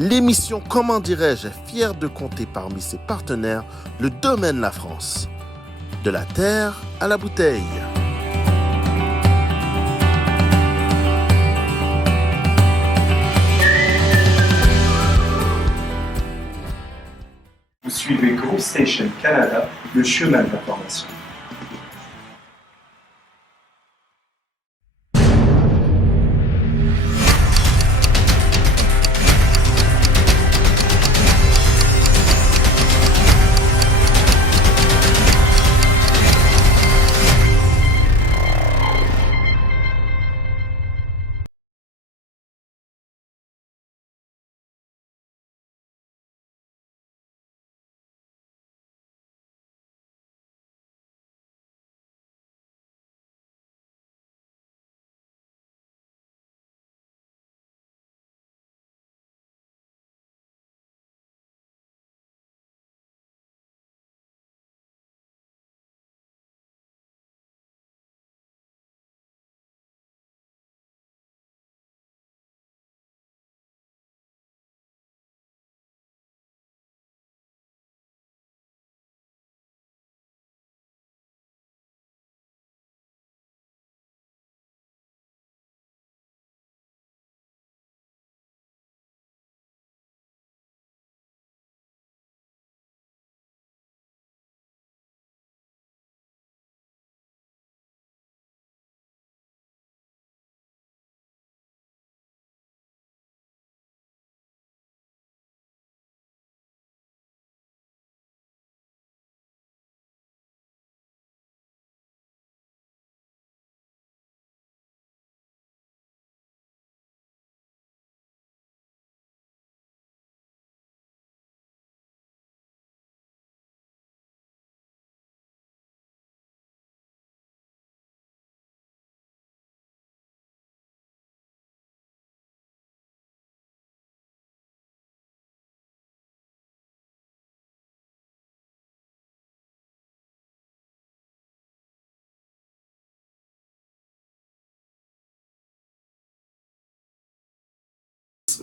L'émission Comment dirais-je est fière de compter parmi ses partenaires le Domaine La France. De la terre à la bouteille. Vous suivez Group Station Canada, le chemin de l'information.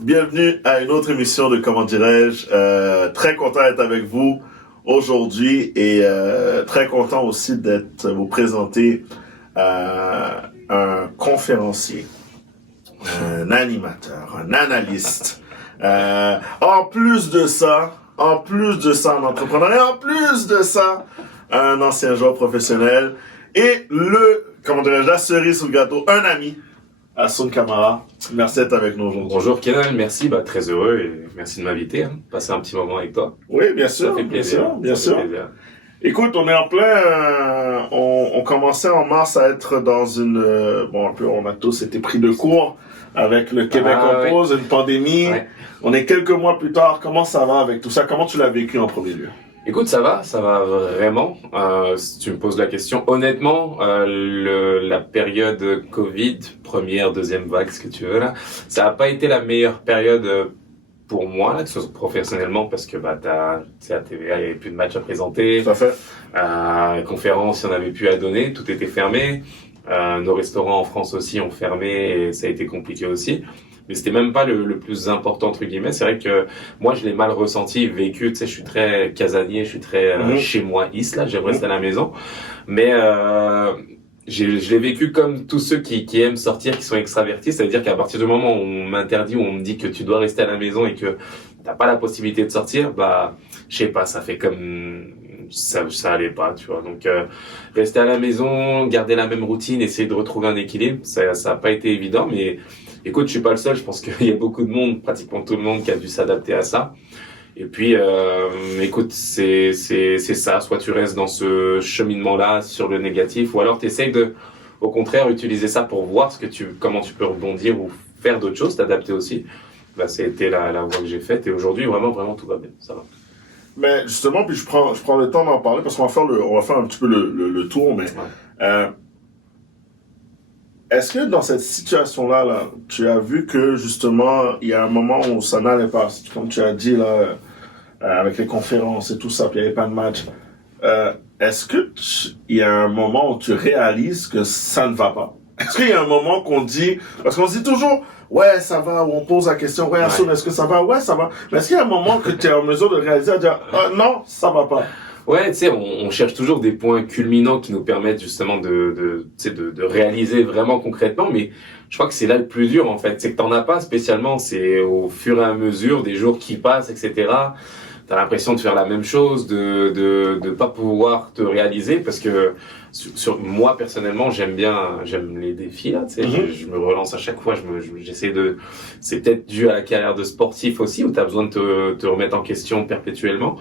Bienvenue à une autre émission de Comment dirais-je. Très content d'être avec vous aujourd'hui et très content aussi d'être vous présenter un conférencier, un animateur, un analyste. En plus de ça, un entrepreneur et en plus de ça, un ancien joueur professionnel et la cerise sur le gâteau, un ami. Hassoun Kamara, merci d'être avec nous aujourd'hui. Bonjour Kenan, merci, très heureux et merci de m'inviter, passer un petit moment avec toi. Oui, bien sûr, ça fait plaisir, bien sûr. Écoute, on est en plein, on commençait en mars à être dans une, on a tous été pris de court avec le Québec en pause, une pandémie. Ouais. On est quelques mois plus tard, comment ça va avec tout ça? Comment tu l'as vécu en premier lieu? Écoute, ça va vraiment. Si tu me poses la question, honnêtement, la période Covid, première, deuxième vague, ce que tu veux là, ça a pas été la meilleure période pour moi là, que ce soit professionnellement, parce que à TVA, il y avait plus de matchs à présenter. Tout à fait. Les conférences, il y en avait plus à donner, tout était fermé. Nos restaurants en France aussi ont fermé et ça a été compliqué aussi. Mais c'était même pas le plus important entre guillemets. C'est vrai que moi je l'ai mal ressenti, vécu. Tu sais, je suis très casanier, je suis très chez moi-iste là. J'aime rester à la maison, mais je l'ai vécu comme tous ceux qui aiment sortir, qui sont extravertis. C'est-à-dire qu'à partir du moment où on m'interdit, où on me dit que tu dois rester à la maison et que t'as pas la possibilité de sortir, je sais pas, ça fait comme ça allait pas, tu vois. Donc rester à la maison, garder la même routine, essayer de retrouver un équilibre, ça a pas été évident, mais écoute, je suis pas le seul, je pense qu'il y a beaucoup de monde, pratiquement tout le monde qui a dû s'adapter à ça. Et puis, écoute, c'est ça, soit tu restes dans ce cheminement-là sur le négatif, ou alors tu essayes de, au contraire, utiliser ça pour voir comment tu peux rebondir ou faire d'autres choses, t'adapter aussi. Ça a été la voie que j'ai faite, et aujourd'hui, vraiment, tout va bien, ça va. Mais justement, puis je prends le temps d'en parler, parce qu'on va faire un petit peu le tour, mais est-ce que dans cette situation-là, tu as vu que justement, il y a un moment où ça n'allait pas, comme tu as dit là, avec les conférences et tout ça, puis il n'y avait pas de match. Est-ce que il y a un moment où tu réalises que ça ne va pas? Est-ce qu'il y a un moment qu'on dit, parce qu'on se dit toujours, ouais, ça va, ou on pose la question, ouais, Hassoun, est-ce que ça va? Ouais, ça va. Mais est-ce qu'il y a un moment que tu es en mesure de réaliser, à dire, non, ça va pas? Ouais, tu sais, on cherche toujours des points culminants qui nous permettent justement de réaliser vraiment concrètement, mais je crois que c'est là le plus dur en fait, c'est que t'en as pas spécialement, c'est au fur et à mesure des jours qui passent, etc. T'as l'impression de faire la même chose, de pas pouvoir te réaliser parce que moi personnellement j'aime les défis là, tu sais, je me relance à chaque fois, j'essaie c'est peut-être dû à la carrière de sportif aussi où t'as besoin de te remettre en question perpétuellement.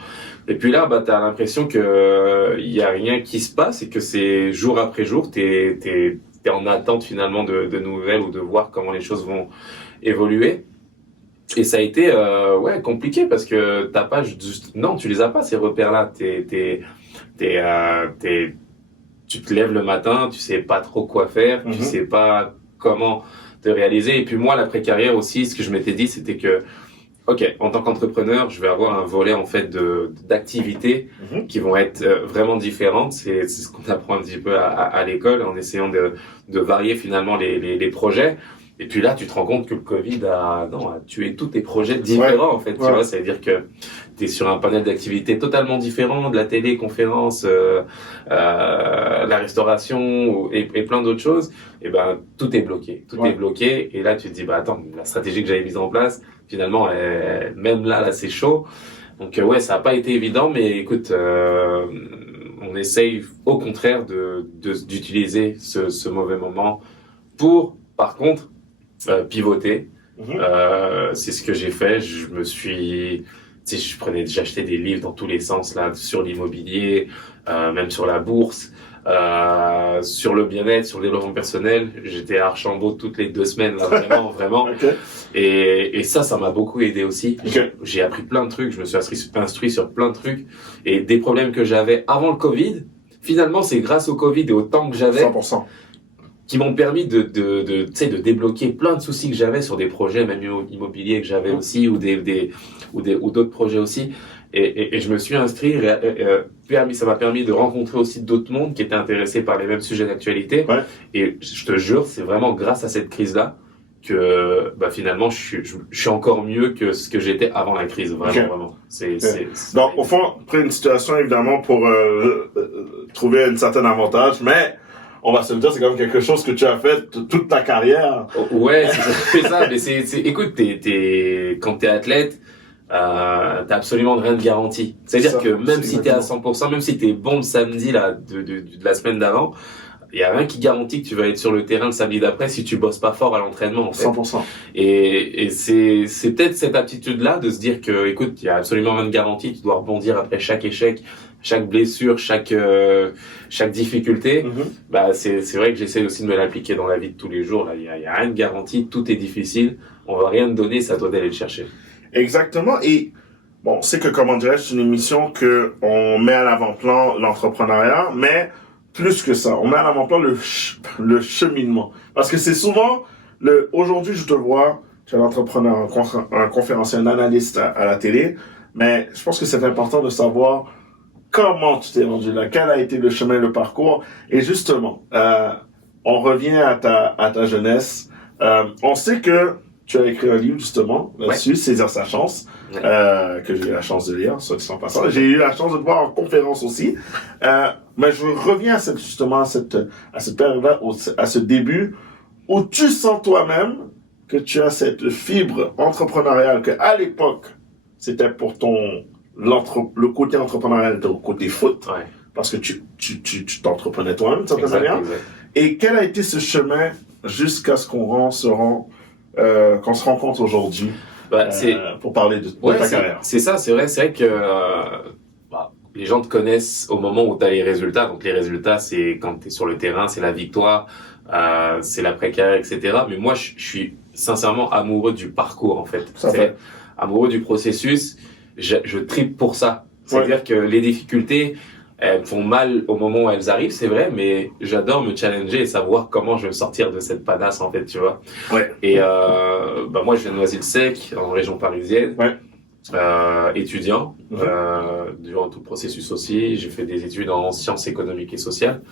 Et puis là, bah t'as l'impression que y a rien qui se passe et que c'est jour après jour, t'es en attente finalement de nouvelles ou de voir comment les choses vont évoluer. Et ça a été compliqué parce que t'as pas juste non, tu les as pas ces repères-là. Tu te lèves le matin, tu sais pas trop quoi faire, tu sais pas comment te réaliser. Et puis moi, l'après-carrière aussi, ce que je m'étais dit, c'était que ok, en tant qu'entrepreneur, je vais avoir un volet en fait d'activités qui vont être vraiment différentes. C'est ce qu'on apprend un petit peu à l'école en essayant de varier finalement les projets. Et puis là, tu te rends compte que le Covid a tué tous tes projets différents, en fait. Tu vois, ça veut dire que tu es sur un panel d'activités totalement différent, de la télé, conférences, la restauration et plein d'autres choses. Et ben, tout est bloqué. Tout est bloqué. Et là, tu te dis, bah attends, la stratégie que j'avais mise en place, finalement, même là, c'est chaud. Donc ça n'a pas été évident, mais écoute, on essaye au contraire d'utiliser ce mauvais moment pour, par contre, pivoter. C'est ce que j'ai fait. J'achetais des livres dans tous les sens là, sur l'immobilier, même sur la bourse, sur le bien-être, sur le développement personnel. J'étais à Archambault toutes les 2 semaines, là, vraiment. Et ça m'a beaucoup aidé aussi. J'ai appris plein de trucs. Je me suis instruit sur plein de trucs et des problèmes que j'avais avant le Covid. Finalement, c'est grâce au Covid et au temps que j'avais. 100%. Qui m'ont permis de débloquer plein de soucis que j'avais sur des projets même immobiliers que j'avais aussi ou d'autres projets aussi et je me suis inscrit ça m'a permis de rencontrer aussi d'autres mondes qui étaient intéressés par les mêmes sujets d'actualité et je te jure c'est vraiment grâce à cette crise là que finalement je suis encore mieux que ce que j'étais avant la crise vraiment donc au fond après une situation évidemment pour trouver un certain avantage mais on va se le dire, c'est comme quelque chose que tu as fait toute ta carrière. Ouais, c'est ça. Mais écoute, quand t'es athlète, t'as absolument rien de garanti. C'est-à-dire que même si t'es à 100%, même si t'es bon le samedi, là, de la semaine d'avant, il y a rien qui garantit que tu vas être sur le terrain le samedi d'après si tu bosses pas fort à l'entraînement, en fait. 100%. Et c'est peut-être cette aptitude-là de se dire que, écoute, il y a absolument rien de garanti, tu dois rebondir après chaque échec, chaque blessure, chaque difficulté. C'est vrai que j'essaie aussi de me l'appliquer dans la vie de tous les jours, là. Il y a rien de garanti, tout est difficile, on va rien te donner, c'est à toi d'aller le chercher. Exactement. Et, bon, c'est que, comment dirais-je, c'est une émission que on met à l'avant-plan l'entrepreneuriat, mais plus que ça, on met à l'avant-plan le cheminement. Parce que c'est souvent aujourd'hui, je te vois, tu es un entrepreneur, un conférencier, un analyste à la télé, mais je pense que c'est important de savoir comment tu t'es rendu là, quel a été le chemin, le parcours. Et justement, on revient à ta jeunesse. On sait que tu as écrit un livre justement là-dessus, Saisir sa chance, que j'ai eu la chance de lire, soit dit en passant. J'ai eu la chance de te voir en conférence aussi. Mais je reviens à cette période-là, à ce début, où tu sens toi-même que tu as cette fibre entrepreneuriale, que à l'époque, c'était pour le côté entrepreneurial, le côté foot, parce que tu t'entreprenais toi-même, d'une certaine manière. Et quel a été ce chemin jusqu'à ce qu'on se rencontre aujourd'hui pour parler de ta carrière? C'est ça, c'est vrai que les gens te connaissent au moment où tu as les résultats. Donc les résultats, c'est quand tu es sur le terrain, c'est la victoire, c'est l'après-carrière, etc. Mais moi, je suis sincèrement amoureux du parcours, en fait. Amoureux du processus. Je tripe pour ça. C'est-à-dire que les difficultés, elles me font mal au moment où elles arrivent, c'est vrai, mais j'adore me challenger et savoir comment je vais me sortir de cette panasse, en fait, tu vois. Et moi, je viens de Noisy-le-Sec, en région parisienne. Étudiant, durant tout le processus aussi. J'ai fait des études en sciences économiques et sociales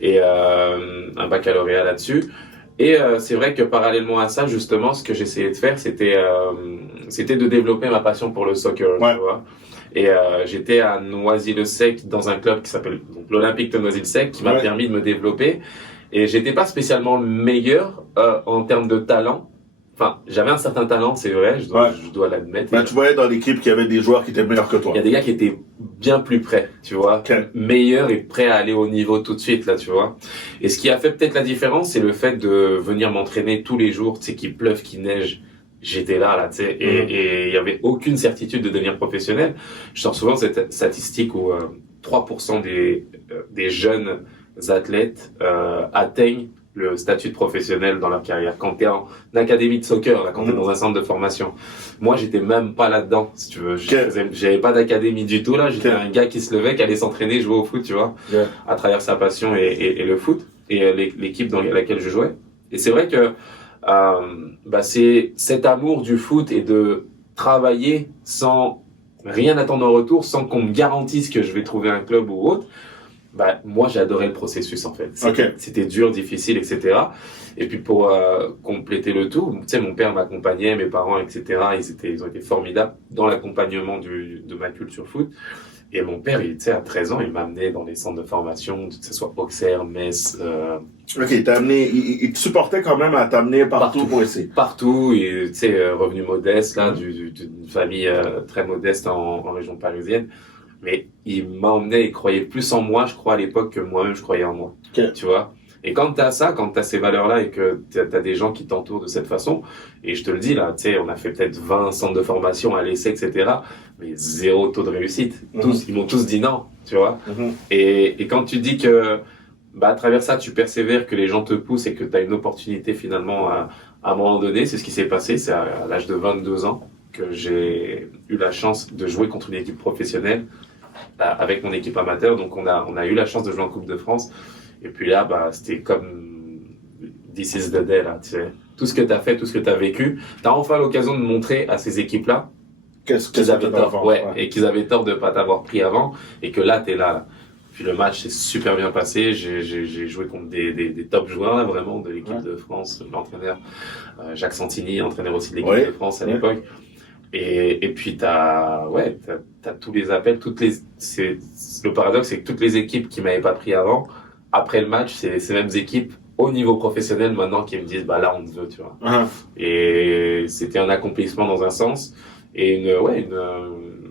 et un baccalauréat là-dessus. Et c'est vrai que parallèlement à ça, justement, ce que j'essayais de faire, c'était de développer ma passion pour le soccer, Ouais. tu vois. Et j'étais à Noisy-le-Sec dans un club qui s'appelle donc, l'Olympique de Noisy-le-Sec, qui m'a Ouais. permis de me développer. Et j'étais pas spécialement le meilleur en termes de talent. Enfin, j'avais un certain talent, c'est vrai, je dois l'admettre. Ben, tu voyais dans l'équipe qu'il y avait des joueurs qui étaient meilleurs que toi. Il y a des gars qui étaient bien plus près, tu vois, Okay. meilleurs et prêts à aller au niveau tout de suite, là, tu vois. Et ce qui a fait peut-être la différence, c'est le fait de venir m'entraîner tous les jours, tu sais, qu'il pleuve, qu'il neige. J'étais là, tu sais, et il y avait aucune certitude de devenir professionnel. Je sors souvent cette statistique où 3% des jeunes athlètes atteignent le statut de professionnel dans leur carrière. Quand t'es en académie de soccer, là, quand t'es dans un centre de formation. Moi, j'étais même pas là-dedans, si tu veux. J'avais pas d'académie du tout, là. J'étais un gars qui se levait, qui allait s'entraîner, jouer au foot, tu vois, à travers sa passion et le foot, et l'équipe dans laquelle je jouais. Et c'est vrai que, c'est cet amour du foot et de travailler sans rien attendre en retour, sans qu'on me garantisse que je vais trouver un club ou autre. Moi, j'adorais le processus, en fait. C'était dur, difficile, etc. Et puis, pour compléter le tout, tu sais, mon père m'accompagnait, mes parents, etc. Ils ont été formidables dans l'accompagnement de ma culture foot. Et mon père, tu sais, à 13 ans, il m'a amené dans les centres de formation, que ce soit Auxerre, Metz. Ok, il te supportait quand même à t'amener partout pour essayer. Partout, et tu sais, revenu modeste, là, d'une famille très modeste en région parisienne. Mais il m'emmenait, il croyait plus en moi, je crois, à l'époque, que moi-même, je croyais en moi. Okay. Tu vois? Et quand t'as ça, quand t'as ces valeurs-là et que t'as des gens qui t'entourent de cette façon, et je te le dis, là, tu sais, on a fait peut-être 20 centres de formation à l'essai, etc., mais zéro taux de réussite. Ils m'ont tous dit non, tu vois? Et quand tu dis que, à travers ça, tu persévères, que les gens te poussent et que t'as une opportunité, finalement, à un moment donné, c'est ce qui s'est passé, c'est à l'âge de 22 ans que j'ai eu la chance de jouer contre une équipe professionnelle, avec mon équipe amateur. Donc on a eu la chance de jouer en Coupe de France, et puis là c'était comme this is the day, là, tu sais, tout ce que t'as fait, tout ce que t'as vécu, t'as enfin l'occasion de montrer à ces équipes là qu'ils avaient tort, et qu'ils avaient tort de pas t'avoir pris avant, et que là t'es là. Puis le match s'est super bien passé, j'ai joué contre des top joueurs là, vraiment, de l'équipe de France, l'entraîneur Jacques Santini, entraîneur aussi de l'équipe de France à l'époque. Et puis t'as tous les appels, le paradoxe, c'est que toutes les équipes qui m'avaient pas pris avant, après le match, c'est ces mêmes équipes au niveau professionnel maintenant qui me disent là on te veut, tu vois. Et c'était un accomplissement dans un sens, et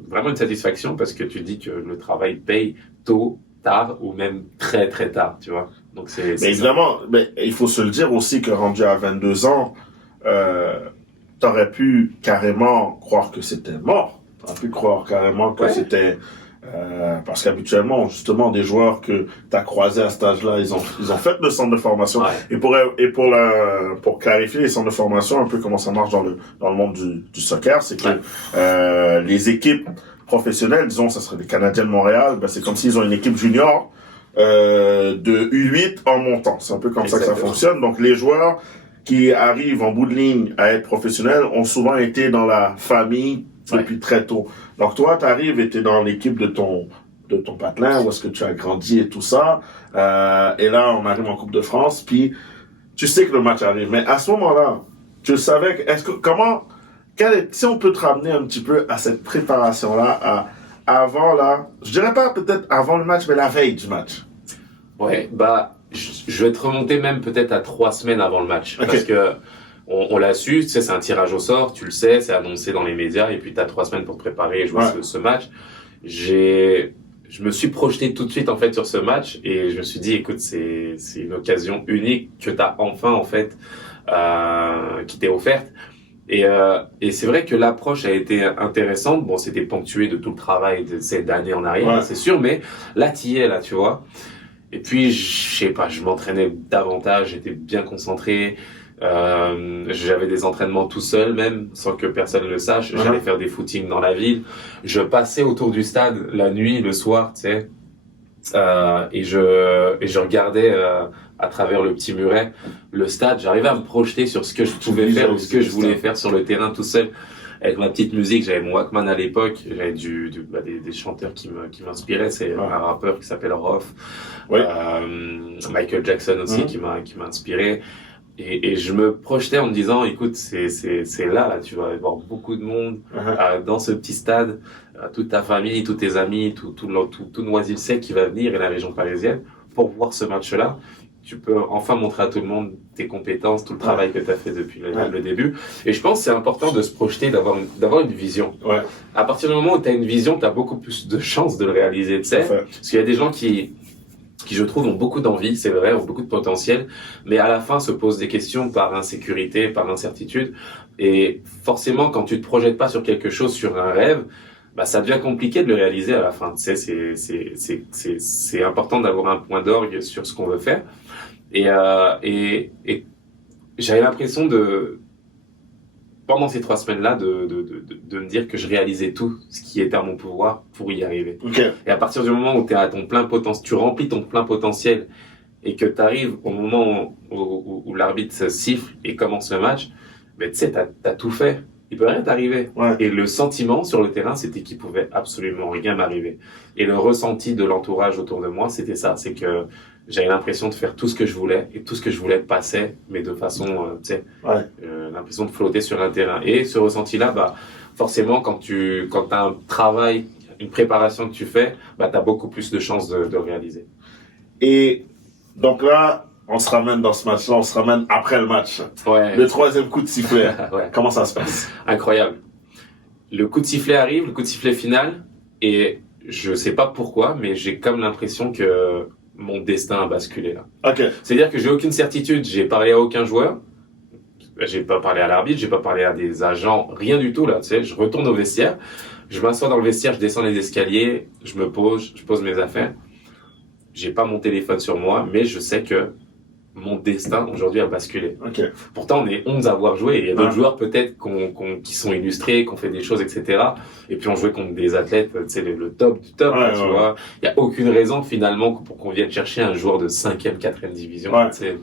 vraiment une satisfaction, parce que tu dis que le travail paye tôt, tard, ou même très très tard, tu vois. Donc mais évidemment, mais il faut se le dire aussi que rendu à 22 ans, t'aurais pu carrément croire que c'était mort. T'aurais pu croire carrément que c'était... parce qu'habituellement, justement, des joueurs que t'as croisés à cet âge-là, ils ont fait le centre de formation. Et pour clarifier les centres de formation, un peu comment ça marche dans le monde du soccer, c'est que les équipes professionnelles, disons, ça serait les Canadiens de Montréal, c'est comme s'ils ont une équipe junior de U8 en montant. C'est un peu comme ça que ça fonctionne. Donc les joueurs qui arrivent en bout de ligne à être professionnels ont souvent été dans la famille depuis très tôt. Donc toi, t'arrives et t'es dans l'équipe de ton patelin, où est-ce que tu as grandi et tout ça. Et là, on arrive en Coupe de France, puis tu sais que le match arrive. Mais à ce moment-là, tu savais si on peut te ramener un petit peu à cette préparation-là, avant là, je dirais pas peut-être avant le match, mais la veille du match. Ouais, je vais te remonter même peut-être à 3 semaines avant le match. Parce que on l'a su, tu sais, c'est un tirage au sort, tu le sais, c'est annoncé dans les médias, et puis t'as 3 semaines pour te préparer et jouer ce match. Je me suis projeté tout de suite, en fait, sur ce match, et je me suis dit, écoute, c'est une occasion unique que t'as enfin, en fait, qui t'est offerte. Et c'est vrai que l'approche a été intéressante. Bon, c'était ponctué de tout le travail de cette année en arrière, c'est sûr, mais là, t'y es, là, tu vois. Et puis, je sais pas, je m'entraînais davantage, j'étais bien concentré. J'avais des entraînements tout seul, même, sans que personne le sache. J'allais faire des footings dans la ville. Je passais autour du stade la nuit, le soir, tu sais. Et je regardais à travers le petit muret le stade. J'arrivais à me projeter sur ce que je pouvais faire ou ce que je voulais faire sur le terrain tout seul, avec ma petite musique. J'avais mon Walkman à l'époque, j'avais des chanteurs qui m'inspiraient. C'est un rappeur qui s'appelle Rof, Michael Jackson aussi qui m'a inspiré. Et je me projetais en me disant, écoute, c'est là, tu vas avoir beaucoup de monde dans ce petit stade, toute ta famille, tous tes amis, tout Noisy-le-Sec qui va venir et la région parisienne pour voir ce match-là. Tu peux enfin montrer à tout le monde tes compétences, tout le travail que tu as fait depuis le début. Et je pense que c'est important de se projeter, d'avoir une vision. Ouais. À partir du moment où tu as une vision, tu as beaucoup plus de chances de le réaliser, tu sais. Parce qu'il y a des gens qui, je trouve, ont beaucoup d'envie, c'est vrai, ont beaucoup de potentiel, mais à la fin se posent des questions par insécurité, par incertitude. Et forcément, quand tu te projettes pas sur quelque chose, sur un rêve, bah, ça devient compliqué de le réaliser à la fin. Tu sais, c'est important d'avoir un point d'orgue sur ce qu'on veut faire. Et j'avais l'impression pendant ces 3 semaines-là, de me dire que je réalisais tout ce qui était à mon pouvoir pour y arriver. Okay. Et à partir du moment où tu es à ton plein potentiel, tu remplis ton plein potentiel et que tu arrives au moment où l'arbitre siffle et commence le match, ben, tu sais, t'as tout fait. Il peut rien t'arriver. Ouais. Et le sentiment sur le terrain, c'était qu'il pouvait absolument rien m'arriver. Et le ressenti de l'entourage autour de moi, c'était ça. C'est que j'avais l'impression de faire tout ce que je voulais et tout ce que je voulais passait, mais de façon, tu sais, l'impression de flotter sur un terrain. Et ce ressenti-là, bah, forcément, quand t'as un travail, une préparation que tu fais, bah, t'as beaucoup plus de chances de réaliser. Et donc là, on se ramène dans ce match-là, on se ramène après le match. Ouais. Le 3e coup de sifflet. Ouais. Comment ça se passe? Incroyable. Le coup de sifflet arrive, le coup de sifflet final, et je sais pas pourquoi, mais j'ai comme l'impression que mon destin a basculé là. Ok. C'est-à-dire que j'ai aucune certitude, j'ai parlé à aucun joueur, j'ai pas parlé à l'arbitre, j'ai pas parlé à des agents, rien du tout là, tu sais, je retourne au vestiaire, je m'assois dans le vestiaire, je descends les escaliers, je pose mes affaires, j'ai pas mon téléphone sur moi, mais je sais que mon destin aujourd'hui a basculé. Okay. Pourtant, on est 11 à avoir joué. Il y a d'autres joueurs peut-être qui sont illustrés, qui ont fait des choses, etc. Et puis on jouait contre des athlètes, tu sais, le top du top, tu vois. Il y a aucune raison finalement pour qu'on vienne chercher un joueur de 5e, 4e division. Tu sais.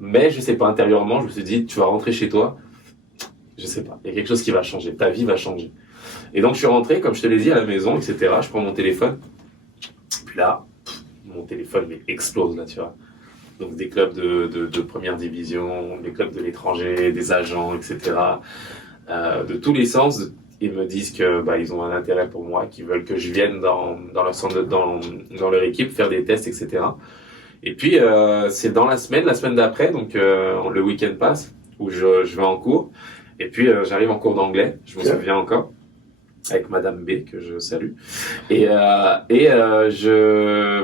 Mais je sais pas, intérieurement, je me suis dit, tu vas rentrer chez toi. Je sais pas. Il y a quelque chose qui va changer. Ta vie va changer. Et donc je suis rentré, comme je te l'ai dit, à la maison, etc. Je prends mon téléphone. Puis là, mon téléphone explose là, tu vois. Donc des clubs de première division, des clubs de l'étranger, des agents, etc. De tous les sens, ils me disent que bah ils ont un intérêt pour moi, qu'ils veulent que je vienne dans leur équipe faire des tests, etc. Et puis c'est dans la semaine d'après, donc le week-end passe où je vais en cours. Et puis j'arrive en cours d'anglais, je me souviens encore, avec Madame B que je salue. Et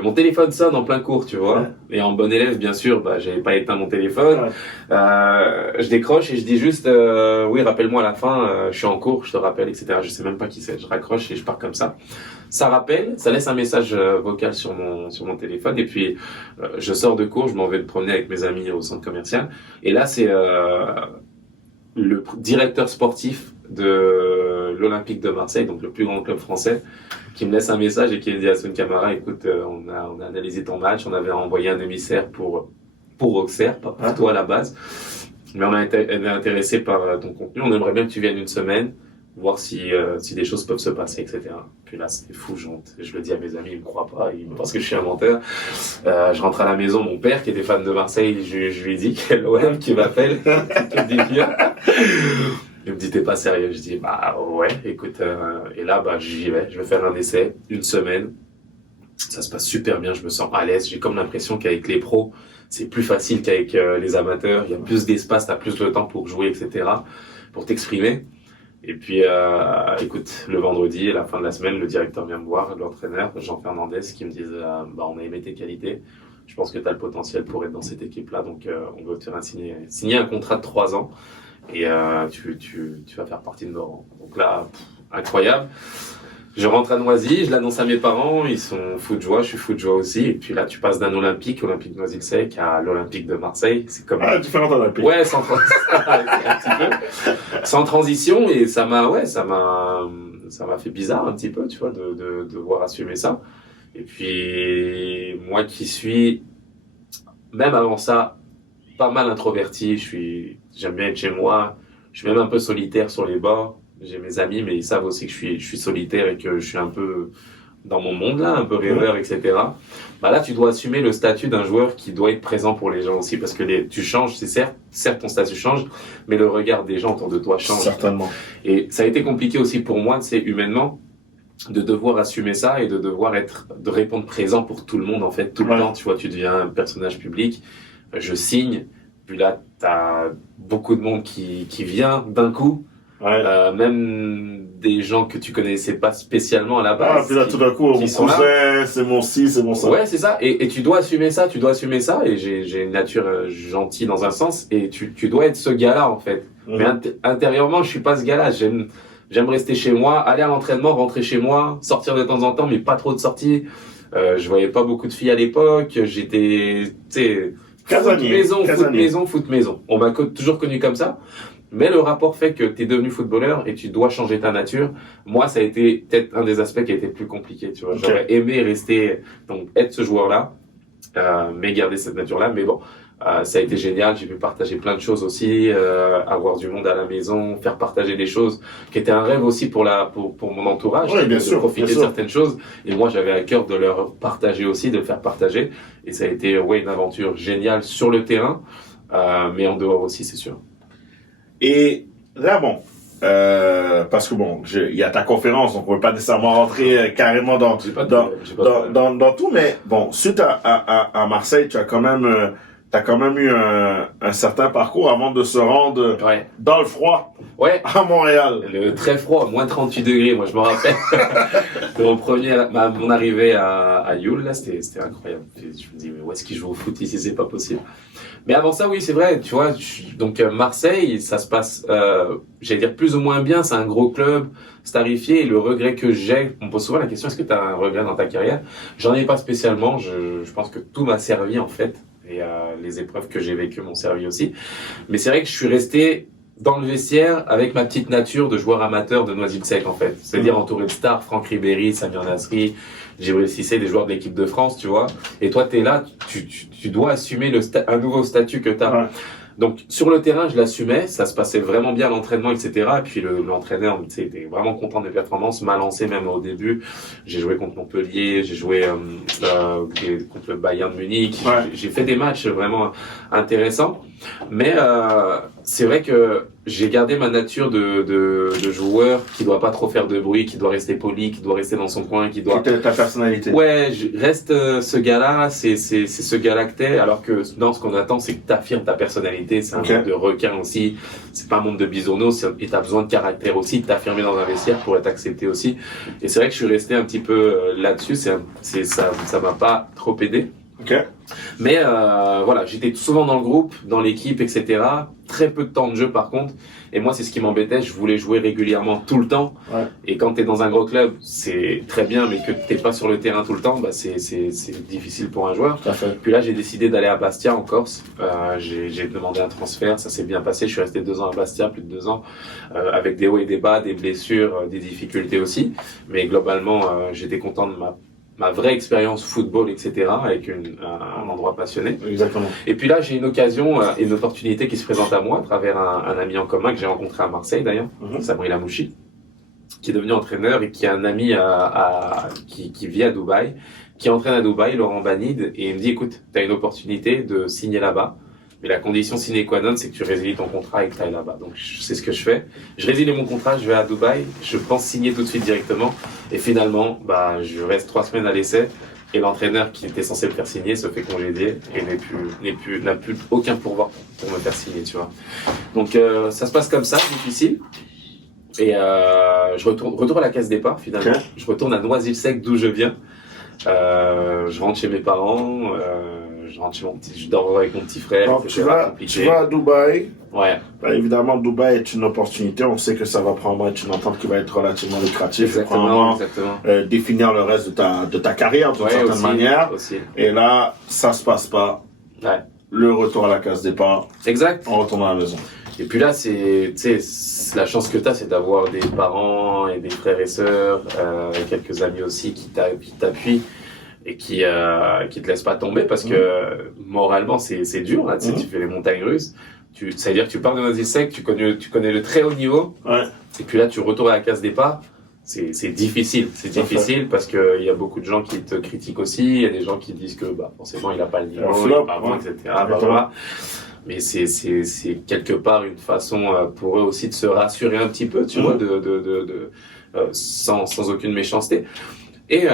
mon téléphone sonne en plein cours, tu vois. Et en bon élève, bien sûr, bah j'avais pas éteint mon téléphone. Je décroche et je dis juste oui, rappelle-moi à la fin, je suis en cours, je te rappelle, etc. Je sais même pas qui c'est. Je raccroche et je pars comme ça. Ça rappelle, ça laisse un message vocal sur mon téléphone. Et puis je sors de cours, je m'en vais me promener avec mes amis au centre commercial. Et là, c'est le directeur sportif de l'Olympique de Marseille, donc le plus grand club français, qui me laisse un message et qui me dit à Hassoun Camara, écoute, on a analysé ton match, on avait envoyé un émissaire pour Auxerre, pas pour toi à la base, mais on est intéressé par ton contenu, on aimerait bien que tu viennes une semaine, voir si des choses peuvent se passer, etc. Puis là, c'était fou, je le dis à mes amis, ils me croient pas, ils pensent que je suis un menteur. Je rentre à la maison, mon père, qui était fan de Marseille, je lui dis qu'il y a l'OM qui m'appelle, qui me dit viens. Il me dit, t'es pas sérieux? Je dis, bah ouais, écoute, et là, bah j'y vais, je vais faire un essai, 1 semaine. Ça se passe super bien, je me sens à l'aise. J'ai comme l'impression qu'avec les pros, c'est plus facile qu'avec les amateurs. Il y a plus d'espace, t'as plus de temps pour jouer, etc., pour t'exprimer. Et puis, écoute, le vendredi, à la fin de la semaine, le directeur vient me voir, l'entraîneur, Jean Fernandez, qui me dit, bah on a aimé tes qualités. Je pense que t'as le potentiel pour être dans cette équipe-là, donc on veut te faire signer un contrat de 3 ans. Et tu vas faire partie de nos rangs. Donc là, incroyable. Je rentre à Noisy, je l'annonce à mes parents, ils sont fous de joie, je suis fou de joie aussi. Et puis là, tu passes d'un Olympique de Noisy-le-Sec, à l'Olympique de Marseille. C'est comme différent d'Olympique. Ouais, un petit peu. Sans transition, et ça m'a fait bizarre un petit peu, tu vois, de devoir assumer ça. Et puis moi qui suis, même avant ça, pas mal introverti, j'aime bien être chez moi, je suis même un peu solitaire sur les bords, j'ai mes amis, mais ils savent aussi que je suis solitaire et que je suis un peu dans mon monde là, un peu rêveur, etc. Bah là, tu dois assumer le statut d'un joueur qui doit être présent pour les gens aussi, parce que tu changes, c'est certes, certes ton statut change, mais le regard des gens autour de toi change. Certainement. Et ça a été compliqué aussi pour moi, c'est humainement, de devoir assumer ça et de répondre présent pour tout le monde en fait, tout le temps. Tu vois, tu deviens un personnage public. Je signe, puis là, t'as beaucoup de monde qui vient d'un coup. Même des gens que tu connaissais pas spécialement à la base. Puis là, tout d'un coup, mon cousin, c'est mon ci, c'est mon ça. Ouais, c'est ça. Et tu dois assumer ça, Et j'ai une nature gentille dans un sens. Et tu dois être ce gars-là, en fait. Mais intérieurement, je suis pas ce gars-là. J'aime rester chez moi, aller à l'entraînement, rentrer chez moi, sortir de temps en temps, mais pas trop de sorties. Je voyais pas beaucoup de filles à l'époque. J'étais, tu sais, foot maison. On m'a toujours connu comme ça. Mais le rapport fait que tu es devenu footballeur et tu dois changer ta nature. Moi, ça a été peut-être un des aspects qui a été le plus compliqué, tu vois. J'aurais aimé rester, donc être ce joueur-là, mais garder cette nature-là. Mais bon, ça a été génial. J'ai pu partager plein de choses aussi, avoir du monde à la maison, faire partager des choses qui étaient un rêve aussi pour mon entourage, de profiter de certaines choses. Et moi, j'avais à cœur de leur partager aussi, de le faire partager. Et ça a été une aventure géniale sur le terrain, mais en dehors aussi, c'est sûr. Et là, bon, parce que bon, il y a ta conférence, donc on ne peut pas nécessairement rentrer carrément dans tout, mais bon, suite à Marseille, tu as quand même eu un certain parcours avant de se rendre dans le froid à Montréal. Le très froid, moins 38 degrés, moi je me rappelle. Mon arrivée à Youl, là, c'était incroyable. Je me dis, mais où est-ce qu'il joue au foot ici, c'est pas possible. Mais avant ça, oui, c'est vrai, tu vois, donc Marseille, ça se passe, j'allais dire plus ou moins bien, c'est un gros club, starifié, et le regret que j'ai, on me pose souvent la question, est-ce que tu as un regret dans ta carrière? J'en ai pas spécialement, je pense que tout m'a servi en fait, et les épreuves que j'ai vécues m'ont servi aussi. Mais c'est vrai que je suis resté dans le vestiaire avec ma petite nature de joueur amateur de Noisy-le-Sec en fait. C'est-à-dire entouré de stars, Franck Ribéry, Samir Nasri, Djibril Cissé, des joueurs de l'équipe de France, tu vois. Et toi, t'es là, tu dois assumer un nouveau statut que t'as. Ouais. Donc, sur le terrain, je l'assumais, ça se passait vraiment bien à l'entraînement, etc. Et puis, l'entraîneur, tu sais, était vraiment content des performances, m'a lancé même au début. J'ai joué contre Montpellier, j'ai joué contre le Bayern de Munich. Ouais. J'ai fait des matchs vraiment intéressants. Mais c'est vrai que j'ai gardé ma nature de joueur qui doit pas trop faire de bruit, qui doit rester poli, qui doit rester dans son coin, qui doit... Ta personnalité. Ouais, reste ce gars-là, c'est ce gars-là que t'es, alors que non, ce qu'on attend, c'est que t'affirmes ta personnalité. C'est un monde de requins aussi, c'est pas un monde de bisounours, et t'as besoin de caractère aussi, de t'affirmer dans un vestiaire pour être accepté aussi. Et c'est vrai que je suis resté un petit peu là-dessus, ça m'a pas trop aidé. Mais voilà, j'étais souvent dans le groupe, dans l'équipe, etc. Très peu de temps de jeu par contre. Et moi, c'est ce qui m'embêtait. Je voulais jouer régulièrement tout le temps. Ouais. Et quand t'es dans un gros club, c'est très bien, mais que t'es pas sur le terrain tout le temps, bah c'est difficile pour un joueur. Puis là, j'ai décidé d'aller à Bastia en Corse. J'ai demandé un transfert, ça s'est bien passé. Je suis resté 2 ans à Bastia, plus de 2 ans, avec des hauts et des bas, des blessures, des difficultés aussi. Mais globalement, j'étais content de ma vraie expérience football, etc., avec un endroit passionné. Exactement. Et puis là, j'ai une occasion, une opportunité qui se présente à moi à travers un ami en commun que j'ai rencontré à Marseille d'ailleurs, Sabri Lamouchi, qui est devenu entraîneur et qui a un ami qui vit à Dubaï, qui entraîne à Dubaï, Laurent Banide, et il me dit, écoute, tu as une opportunité de signer là-bas. Mais la condition sine qua non, c'est que tu résilies ton contrat et que tu ailles là-bas. Donc, c'est ce que je fais. Je résilie mon contrat, je vais à Dubaï, je pense signer tout de suite directement. Et finalement, je reste 3 semaines à l'essai. Et l'entraîneur qui était censé me faire signer se fait congédier et n'a plus aucun pourvoi pour me faire signer, tu vois. Donc, ça se passe comme ça, difficile. Et je retourne à la case départ, finalement. Okay. Je retourne à Noisy-le-Sec, d'où je viens. Je rentre chez mes parents. Je dors avec mon petit frère. Donc, tu vas à Dubaï. Ouais. Ben, évidemment, Dubaï est une opportunité. On sait que ça va probablement être une entente qui va être relativement lucrative. Exactement. Définir le reste de ta carrière d'une certaine manière. Aussi. Et là, ça se passe pas. Ouais. Le retour à la case départ. Exact. On retourne à la maison. Et puis là, la chance que tu as, c'est d'avoir des parents et des frères et sœurs, et quelques amis aussi qui t'appuient et qui te laissent pas tomber parce que moralement c'est dur là, tu sais, tu fais les montagnes russes, ça veut dire que tu pars de Noisy-le-Sec, tu connais le très haut niveau, et puis là tu retournes à la case départ, c'est difficile parce que il y a beaucoup de gens qui te critiquent aussi, il y a des gens qui disent que forcément il a pas le niveau, il est pas bon, etc. Voilà. mais c'est quelque part une façon pour eux aussi de se rassurer un petit peu, tu vois, sans aucune méchanceté. Et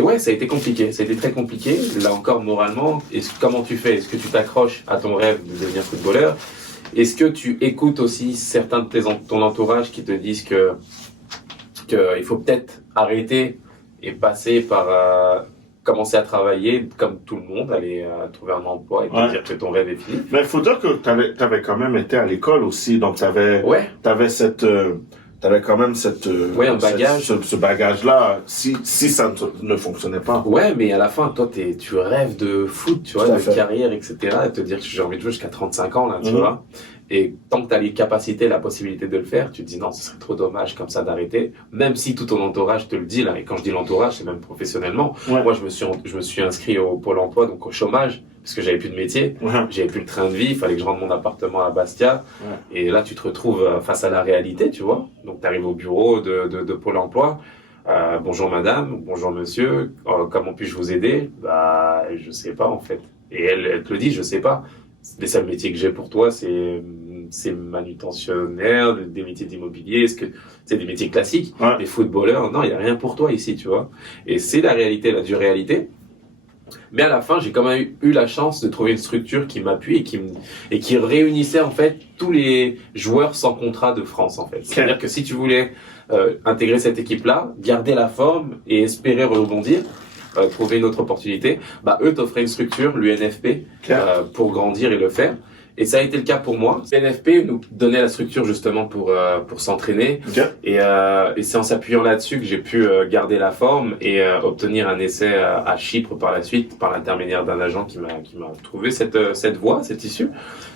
ouais, ça a été compliqué, ça a été très compliqué. Là encore, moralement, comment tu fais? Est-ce que tu t'accroches à ton rêve de devenir footballeur? Est-ce que tu écoutes aussi certains de ton entourage qui te disent que il faut peut-être arrêter et passer par commencer à travailler comme tout le monde, aller trouver un emploi et te dire que ton rêve est fini? Mais il faut dire que t'avais quand même été à l'école aussi, donc t'avais quand même un bagage. ce bagage-là, si ça ne fonctionnait pas. Ouais, mais à la fin, toi, tu rêves de foot, tu vois, Tout à de fait. carrière, etc. Et te dire que j'ai envie de jouer jusqu'à 35 ans, là, tu vois. Et tant que tu as les capacités, la possibilité de le faire, tu te dis non, ce serait trop dommage comme ça d'arrêter. Même si tout ton entourage te le dit, là. Et quand je dis l'entourage, c'est même professionnellement. Ouais. Moi, je me suis inscrit au Pôle emploi, donc au chômage, parce que j'avais plus de métier. Ouais. J'avais plus le train de vie, il fallait que je rende mon appartement à Bastia. Ouais. Et là, tu te retrouves face à la réalité, tu vois. Donc, tu arrives au bureau de Pôle emploi. Bonjour madame, bonjour monsieur, comment puis-je vous aider? Bah, je sais pas en fait. Et elle te le dit, je sais pas. Les seuls métiers que j'ai pour toi, c'est manutentionnaire, des métiers d'immobilier, est-ce que c'est des métiers classiques, des footballeurs? Non, il y a rien pour toi ici, tu vois. Et c'est la réalité, la dure réalité. Mais à la fin, j'ai quand même eu la chance de trouver une structure qui m'appuie et qui réunissait en fait tous les joueurs sans contrat de France en fait. C'est-à-dire que si tu voulais intégrer cette équipe-là, garder la forme et espérer rebondir, trouver une autre opportunité, bah eux t'offraient une structure, l'UNFP, pour grandir et le faire. Et ça a été le cas pour moi. l'UNFP nous donnait la structure justement pour s'entraîner. Et c'est en s'appuyant là-dessus que j'ai pu garder la forme et obtenir un essai à Chypre par la suite, par l'intermédiaire d'un agent qui m'a trouvé cette voie, cette issue.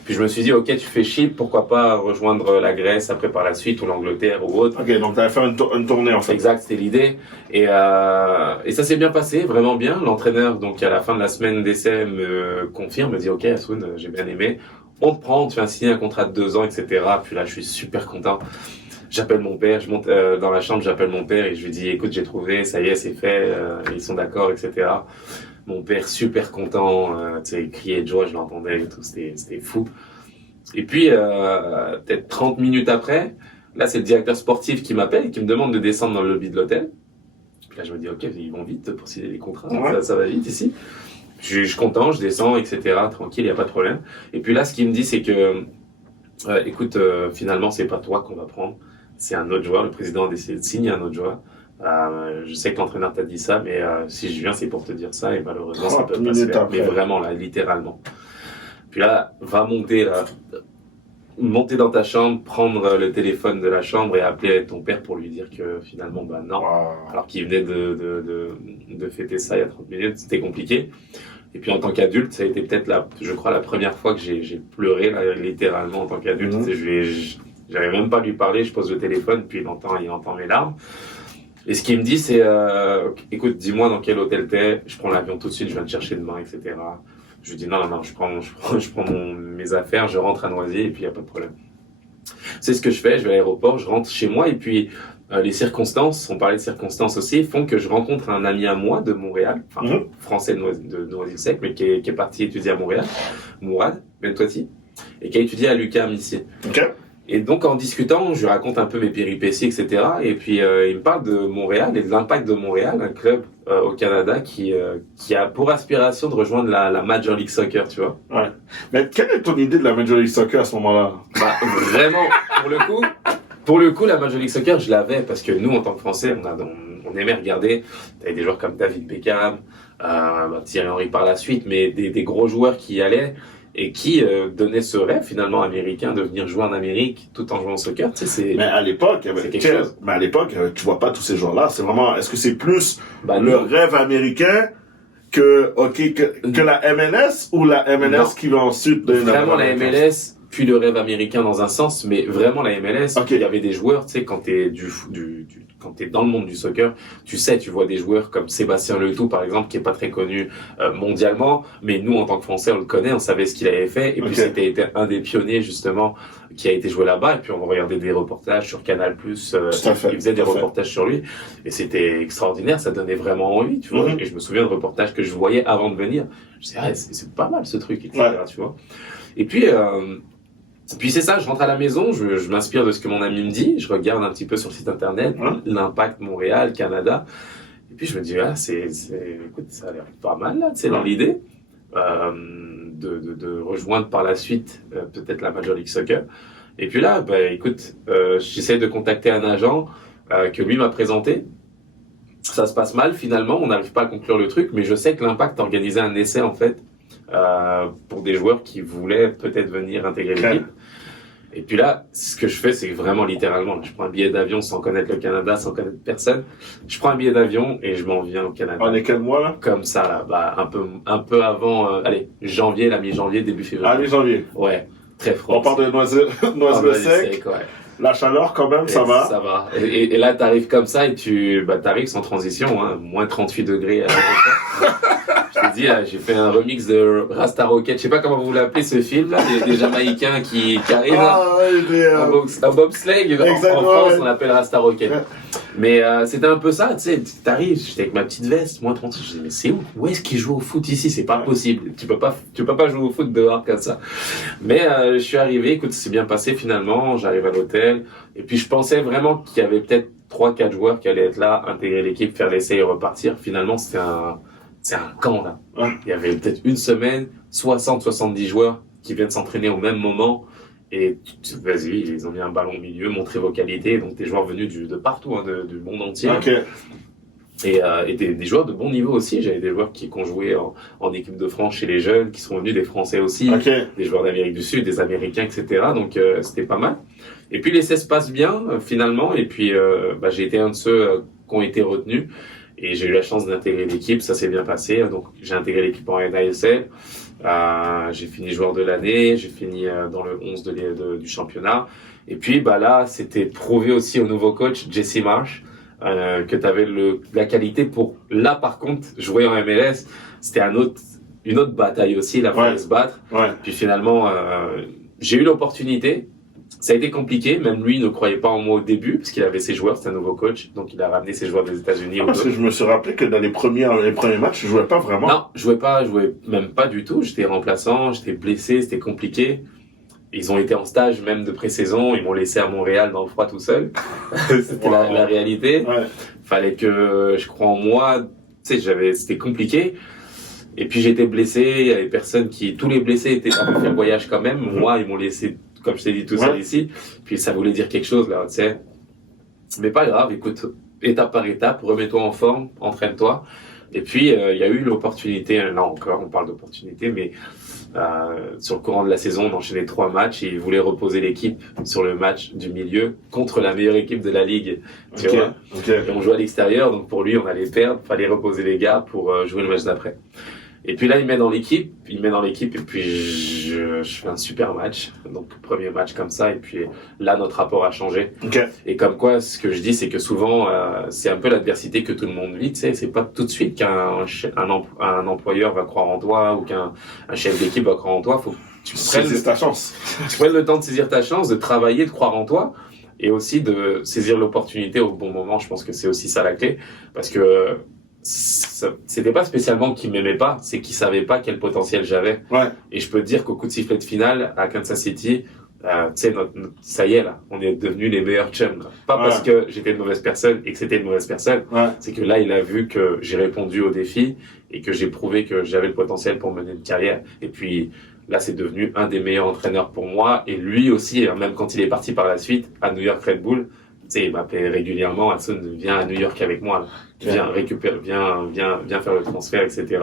Puis je me suis dit, ok, tu fais Chypre, pourquoi pas rejoindre la Grèce après par la suite ou l'Angleterre ou autre. Ok, donc tu avais fait une tournée en fait. Exact, c'était l'idée. Et ça s'est bien passé, vraiment bien. L'entraîneur, donc à la fin de la semaine d'essai, me confirme, me dit, ok, Assoun, j'ai bien aimé. On te prend, on te fait signer un contrat de 2 ans, etc. Puis là, je suis super content. J'appelle mon père, je monte dans la chambre, j'appelle mon père et je lui dis, écoute, j'ai trouvé, ça y est, c'est fait, ils sont d'accord, etc. Mon père super content, tu sais, il criait de joie, je l'entendais et tout, c'était fou. Et puis, peut-être 30 minutes après, là, c'est le directeur sportif qui m'appelle et qui me demande de descendre dans le lobby de l'hôtel. Puis là, je me dis, ok, ils vont vite pour signer les contrats, ça va vite ici. Je suis content, je descends, etc. Tranquille, il n'y a pas de problème. Et puis là, ce qu'il me dit, c'est que, écoute, finalement, c'est pas toi qu'on va prendre, c'est un autre joueur. Le président a décidé de signer un autre joueur. Je sais que l'entraîneur t'a dit ça, mais si je viens, c'est pour te dire ça. Et malheureusement, ça peut pas se faire. Mais vraiment, là, littéralement. Puis là, monter dans ta chambre, prendre le téléphone de la chambre et appeler ton père pour lui dire que finalement, bah non. Alors qu'il venait de fêter ça il y a 30 minutes, c'était compliqué. Et puis en tant qu'adulte, ça a été peut-être je crois la première fois que j'ai pleuré, là, littéralement en tant qu'adulte. J'arrive même pas à lui parler, je pose le téléphone, puis il entend mes larmes. Et ce qu'il me dit, c'est, écoute, dis-moi dans quel hôtel t'es, je prends l'avion tout de suite, je viens te chercher demain, etc. Je lui dis non, je prends mes affaires, je rentre à Noisy et puis il n'y a pas de problème. C'est ce que je fais, je vais à l'aéroport, je rentre chez moi et puis les circonstances, on parlait de circonstances aussi, font que je rencontre un ami à moi de Montréal, français de Noisy-le-Sec, mais qui est parti étudier à Montréal, Mourad Bentouati, et qui a étudié à l'UQAM ici. Et donc en discutant, je lui raconte un peu mes péripéties, etc. Et puis il me parle de Montréal et de l'impact de Montréal, un club au Canada qui a pour aspiration de rejoindre la Major League Soccer, tu vois. Ouais. Mais quelle est ton idée de la Major League Soccer à ce moment-là? Bah, vraiment, pour le coup, la Major League Soccer, je l'avais parce que nous, en tant que Français, on aimait regarder. T'avais des joueurs comme David Beckham, Thierry Henry par la suite, mais des gros joueurs qui y allaient et qui donnaient ce rêve finalement américain de venir jouer en Amérique tout en jouant au soccer. Tu sais, mais à l'époque, tu vois pas tous ces joueurs-là. C'est vraiment, est-ce que c'est plus le rêve américain que la MLS ou la MLS qui va ensuite devenir vraiment la MLS, puis le rêve américain dans un sens, mais vraiment la MLS. Il y avait des joueurs, tu sais, quand t'es dans le monde du soccer, tu vois des joueurs comme Sébastien Letou, par exemple, qui est pas très connu mondialement, mais nous, en tant que Français, on le connaît, on savait ce qu'il avait fait, et puis c'était un des pionniers, justement, qui a été joué là-bas, et puis on regardait des reportages sur Canal+, il faisait des reportages sur lui, et c'était extraordinaire, ça donnait vraiment envie, tu vois, et je me souviens de reportages que je voyais avant de venir, je disais, c'est pas mal ce truc, etc., tu vois. Puis c'est ça, je rentre à la maison, je m'inspire de ce que mon ami me dit, je regarde un petit peu sur le site internet, l'impact Montréal, Canada, et puis je me dis, écoute, ça a l'air pas mal là, dans l'idée, de rejoindre par la suite peut-être la Major League Soccer. Et puis là, écoute, j'essaie de contacter un agent que lui m'a présenté. Ça se passe mal finalement, on n'arrive pas à conclure le truc, mais je sais que l'Impact organisait un essai en fait pour des joueurs qui voulaient peut-être venir intégrer l'équipe. Et puis là, ce que je fais, c'est vraiment littéralement, je prends un billet d'avion sans connaître le Canada, sans connaître personne. Je prends un billet d'avion et je m'en viens au Canada. On est quel mois là? Comme ça là, un peu avant, janvier, la mi-janvier, début février. Ah, mi-janvier. Ouais, très froid. On parle de noisette sec. Ouais. La chaleur quand même, ça va. Ça va. Et là, t'arrives comme ça et t'arrives sans transition, hein, moins 38 degrés. Je t'ai dit, là, j'ai fait un remix de Rasta Rocket. Je sais pas comment vous l'appelez ce film là, des Jamaïcains qui arrivent là. Un bobsleigh. En France, on l'appelle Rasta Rocket. Ouais. Mais c'était un peu ça, tu sais, t'arrives, j'étais avec ma petite veste, moins 38, je dis mais c'est où est-ce qu'ils jouent au foot ici? C'est pas possible. Tu peux pas jouer au foot dehors comme ça. Mais je suis arrivé, écoute, c'est bien passé finalement, j'arrive à l'hôtel et puis je pensais vraiment qu'il y avait peut-être 3-4 joueurs qui allaient être là, intégrer l'équipe, faire l'essai et repartir. Finalement, c'est un camp là. Ouais. Il y avait peut-être une semaine, 60-70 joueurs qui viennent s'entraîner au même moment. Et vas-y, ils ont mis un ballon au milieu, montré vos qualités. Donc des joueurs venus de partout, hein, du monde entier. Okay. Et des joueurs de bon niveau aussi. J'avais des joueurs qui ont joué en équipe de France chez les jeunes, qui sont venus, des Français aussi, des joueurs d'Amérique du Sud, des Américains, etc. Donc c'était pas mal. Et puis l'essai se passe bien finalement. Et puis j'ai été un de ceux qui ont été retenus. Et j'ai eu la chance d'intégrer l'équipe, ça s'est bien passé. Donc j'ai intégré l'équipe en NASL. J'ai fini joueur de l'année, j'ai fini dans le 11 du championnat. Et puis là, c'était prouvé aussi au nouveau coach Jesse Marsh que tu avais la qualité pour là par contre jouer en MLS. C'était une autre bataille aussi, il fallait se battre. Ouais. Puis finalement, j'ai eu l'opportunité. Ça a été compliqué, même lui ne croyait pas en moi au début, parce qu'il avait ses joueurs, c'était un nouveau coach, donc il a ramené ses joueurs des États-Unis. Parce que je me suis rappelé que dans les premiers matchs, je jouais pas vraiment. Non, je jouais même pas du tout, j'étais remplaçant, j'étais blessé, c'était compliqué. Ils ont été en stage même de pré-saison, ils m'ont laissé à Montréal dans le froid tout seul. C'était la réalité. Ouais. Fallait que je croie en moi, tu sais, c'était compliqué. Et puis j'étais blessé, il y avait tous les blessés avaient fait le voyage quand même. Moi, ils m'ont laissé, comme je t'ai dit, tout seul ici. Puis ça voulait dire quelque chose, là, tu sais. Mais pas grave, écoute, étape par étape, remets-toi en forme, entraîne-toi. Et puis, il y a eu l'opportunité, là encore, on parle d'opportunité, mais sur le courant de la saison, on enchaînait 3 matchs et ils voulaient reposer l'équipe sur le match du milieu contre la meilleure équipe de la ligue. Tu vois. Et on jouait à l'extérieur, donc pour lui, on allait perdre, fallait reposer les gars pour jouer le match d'après. Et puis là, il met dans l'équipe, et puis je fais un super match. Donc, premier match comme ça, et puis là, notre rapport a changé. Okay. Et comme quoi, ce que je dis, c'est que souvent, c'est un peu l'adversité que tout le monde vit, tu sais. C'est pas tout de suite qu'un employeur va croire en toi, ou qu'un chef d'équipe va croire en toi. Faut que tu saisir ta chance. Tu prennes le temps de saisir ta chance, de travailler, de croire en toi, et aussi de saisir l'opportunité au bon moment. Je pense que c'est aussi ça la clé, parce que c'était pas spécialement qu'il m'aimait pas, c'est qu'il savait pas quel potentiel j'avais. Ouais. Et je peux te dire qu'au coup de sifflet de finale à Kansas City, tu sais, ça y est là, on est devenus les meilleurs chums. Pas parce que j'étais une mauvaise personne et que c'était une mauvaise personne, c'est que là il a vu que j'ai répondu aux défis et que j'ai prouvé que j'avais le potentiel pour mener une carrière. Et puis là c'est devenu un des meilleurs entraîneurs pour moi, et lui aussi, même quand il est parti par la suite à New York Red Bull, tu sais, il m'appelait régulièrement, Hassan, viens à New York avec moi, viens faire le transfert, etc.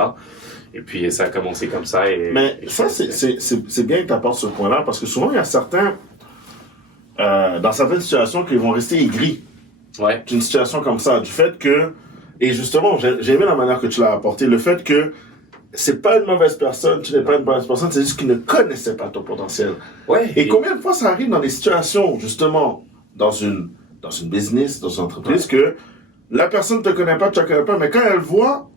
Et puis ça a commencé comme ça. Mais ça, c'est bien que tu apportes ce point-là, parce que souvent, il y a certains, dans certaines situations, qui vont rester aigris. Ouais. D'une situation comme ça, du fait que, et justement, j'ai aimé la manière que tu l'as apporté, le fait que c'est pas une mauvaise personne, tu n'es pas une mauvaise personne, c'est juste qu'il ne connaissait pas ton potentiel. Ouais. Et combien de fois ça arrive dans des situations, justement, dans une business, dans une entreprise, que la personne ne te connaît pas, tu ne la connais pas, mais quand elle voit,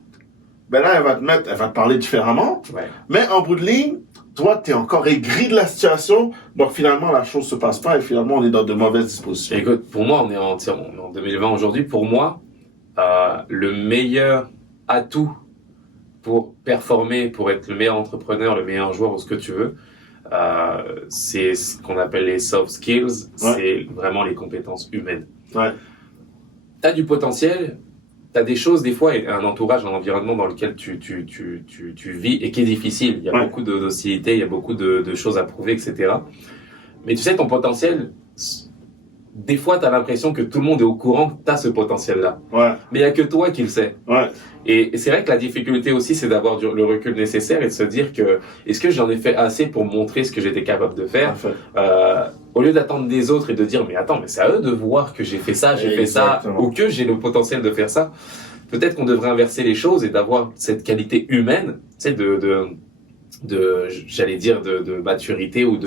ben là, elle va te parler différemment. Ouais. Mais en bout de ligne, toi, tu es encore aigri de la situation, donc finalement, la chose se passe pas et finalement, on est dans de mauvaises dispositions. Écoute, pour moi, on est en 2020 aujourd'hui. Pour moi, le meilleur atout pour performer, pour être le meilleur entrepreneur, le meilleur joueur ou ce que tu veux, c'est ce qu'on appelle les soft skills, c'est vraiment les compétences humaines. Ouais. T'as du potentiel, t'as des choses des fois, et un entourage, un environnement dans lequel tu vis et qui est difficile. Il y a beaucoup de docilité, il y a beaucoup de choses à prouver, etc. Mais tu sais, ton potentiel, des fois, t'as l'impression que tout le monde est au courant que t'as ce potentiel-là. Ouais. Mais il y a que toi qui le sais. Ouais. Et c'est vrai que la difficulté aussi, c'est d'avoir le recul nécessaire et de se dire que est-ce que j'en ai fait assez pour montrer ce que j'étais capable de faire, au lieu d'attendre des autres et de dire mais attends, mais c'est à eux de voir que j'ai fait ça, j'ai fait ça, ou que j'ai le potentiel de faire ça. Peut-être qu'on devrait inverser les choses et d'avoir cette qualité humaine, tu sais, j'allais dire de maturité ou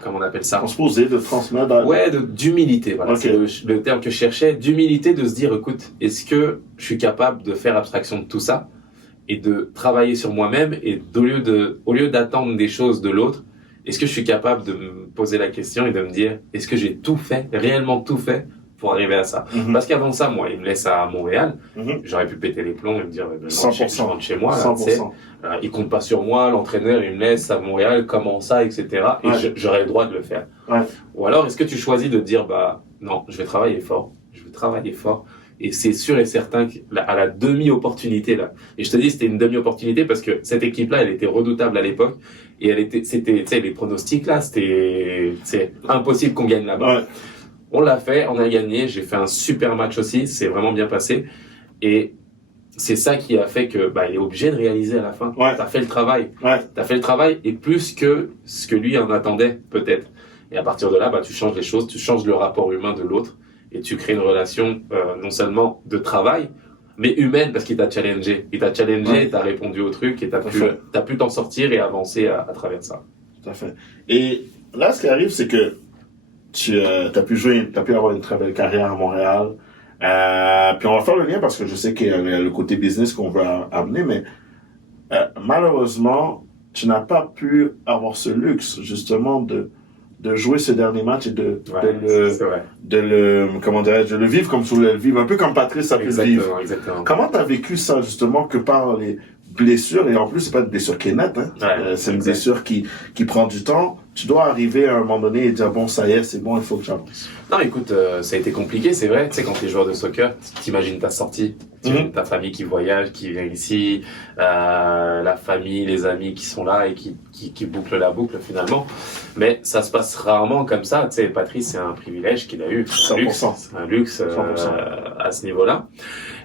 comment on appelle ça? Transposer, de transmettre. Ouais, d'humilité, voilà. Okay. C'est le terme que je cherchais. D'humilité, de se dire, écoute, est-ce que je suis capable de faire abstraction de tout ça et de travailler sur moi-même et au lieu d'attendre des choses de l'autre, est-ce que je suis capable de me poser la question et de me dire, est-ce que j'ai tout fait, réellement tout fait pour arriver à ça? Parce qu'avant ça, moi, il me laisse à Montréal. J'aurais pu péter les plombs et me dire, je rentre chez moi, là, tu sais. Il compte pas sur moi, l'entraîneur, il me laisse à Montréal, comment ça, etc. Et j'aurais le droit de le faire. Ouais. Ou alors, est-ce que tu choisis de te dire, non, je vais travailler fort. Et c'est sûr et certain qu'à la demi-opportunité, là. Et je te dis, c'était une demi-opportunité parce que cette équipe-là, elle était redoutable à l'époque. Et c'était, tu sais, les pronostics, là, c'est impossible qu'on gagne là-bas. Ouais. On l'a fait, on a gagné, j'ai fait un super match aussi, c'est vraiment bien passé. Et c'est ça qui a fait que il est obligé de réaliser à la fin. Ouais. T'as fait le travail. Ouais. T'as fait le travail et plus que ce que lui en attendait, peut-être. Et à partir de là, tu changes les choses, tu changes le rapport humain de l'autre et tu crées une relation non seulement de travail, mais humaine parce qu'il t'a challengé. Il t'a challengé, t'as répondu au truc et t'as pu t'en sortir et avancer à travers ça. Tout à fait. Et là, ce qui arrive, c'est que t'as pu avoir une très belle carrière à Montréal. Puis on va faire le lien parce que je sais qu'il y a le côté business qu'on veut amener, mais malheureusement, tu n'as pas pu avoir ce luxe justement de jouer ce dernier match et de le vivre comme tu voulais le vivre, un peu comme Patrice a pu le vivre. Exactement. Comment t'as vécu ça justement que par les blessures, et en plus c'est pas une blessure qui est nette, c'est une blessure qui prend du temps. Tu dois arriver à un moment donné et dire bon, ça y est, c'est bon, il faut que j'avance. Non, écoute, ça a été compliqué, c'est vrai. Tu sais, quand t'es joueur de soccer, t'imagines ta sortie, ta famille qui voyage, qui vient ici, la famille, les amis qui sont là et qui bouclent la boucle finalement. Mais ça se passe rarement comme ça. Tu sais, Patrice, c'est un privilège qu'il a eu. C'est un luxe à ce niveau-là.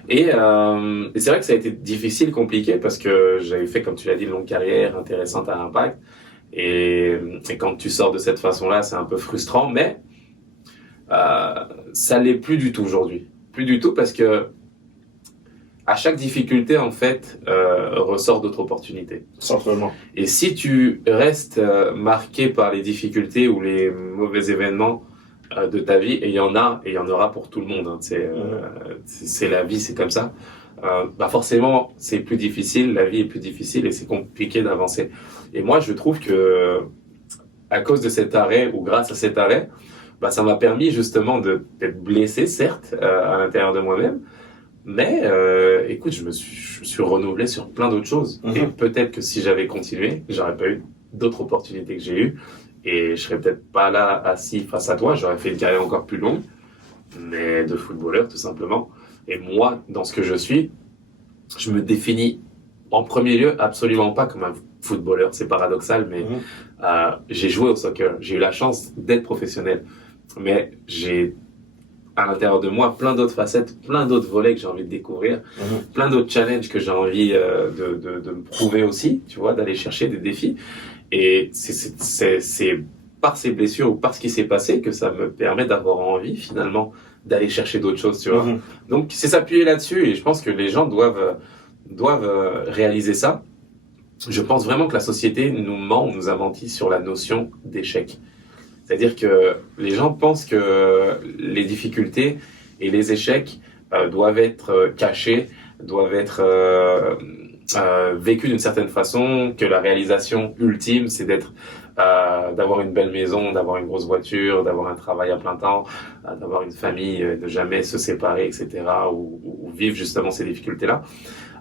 Et c'est vrai que ça a été difficile, compliqué, parce que j'avais fait, comme tu l'as dit, une longue carrière intéressante à l'Impact. Et quand tu sors de cette façon-là, c'est un peu frustrant, mais ça l'est plus du tout aujourd'hui. Plus du tout parce que à chaque difficulté, en fait, ressort d'autres opportunités. Simplement. Et si tu restes marqué par les difficultés ou les mauvais événements de ta vie, et il y en a, et il y en aura pour tout le monde, hein, c'est la vie, c'est comme ça. Forcément, c'est plus difficile, la vie est plus difficile et c'est compliqué d'avancer. Et moi, je trouve que à cause de cet arrêt ou grâce à cet arrêt, ça m'a permis justement d'être blessé, certes, à l'intérieur de moi-même, mais écoute, je me suis renouvelé sur plein d'autres choses. Et peut-être que si j'avais continué, j'aurais pas eu d'autres opportunités que j'ai eues et je serais peut-être pas là assis face à toi. J'aurais fait une carrière encore plus longue, mais de footballeur tout simplement. Et moi, dans ce que je suis, je me définis en premier lieu absolument pas comme un footballeur. C'est paradoxal, mais j'ai joué au soccer. J'ai eu la chance d'être professionnel. Mais j'ai à l'intérieur de moi plein d'autres facettes, plein d'autres volets que j'ai envie de découvrir, plein d'autres challenges que j'ai envie de me prouver aussi, tu vois, d'aller chercher des défis. Et c'est par ces blessures ou par ce qui s'est passé que ça me permet d'avoir envie finalement d'aller chercher d'autres choses, tu vois. Donc c'est s'appuyer là-dessus et je pense que les gens doivent réaliser ça. Je pense vraiment que la société nous ment, nous a menti sur la notion d'échec. C'est-à-dire que les gens pensent que les difficultés et les échecs doivent être cachés, doivent être vécus d'une certaine façon, que la réalisation ultime, c'est d'avoir une belle maison, d'avoir une grosse voiture, d'avoir un travail à plein temps, d'avoir une famille, de jamais se séparer, etc., ou vivre justement ces difficultés-là.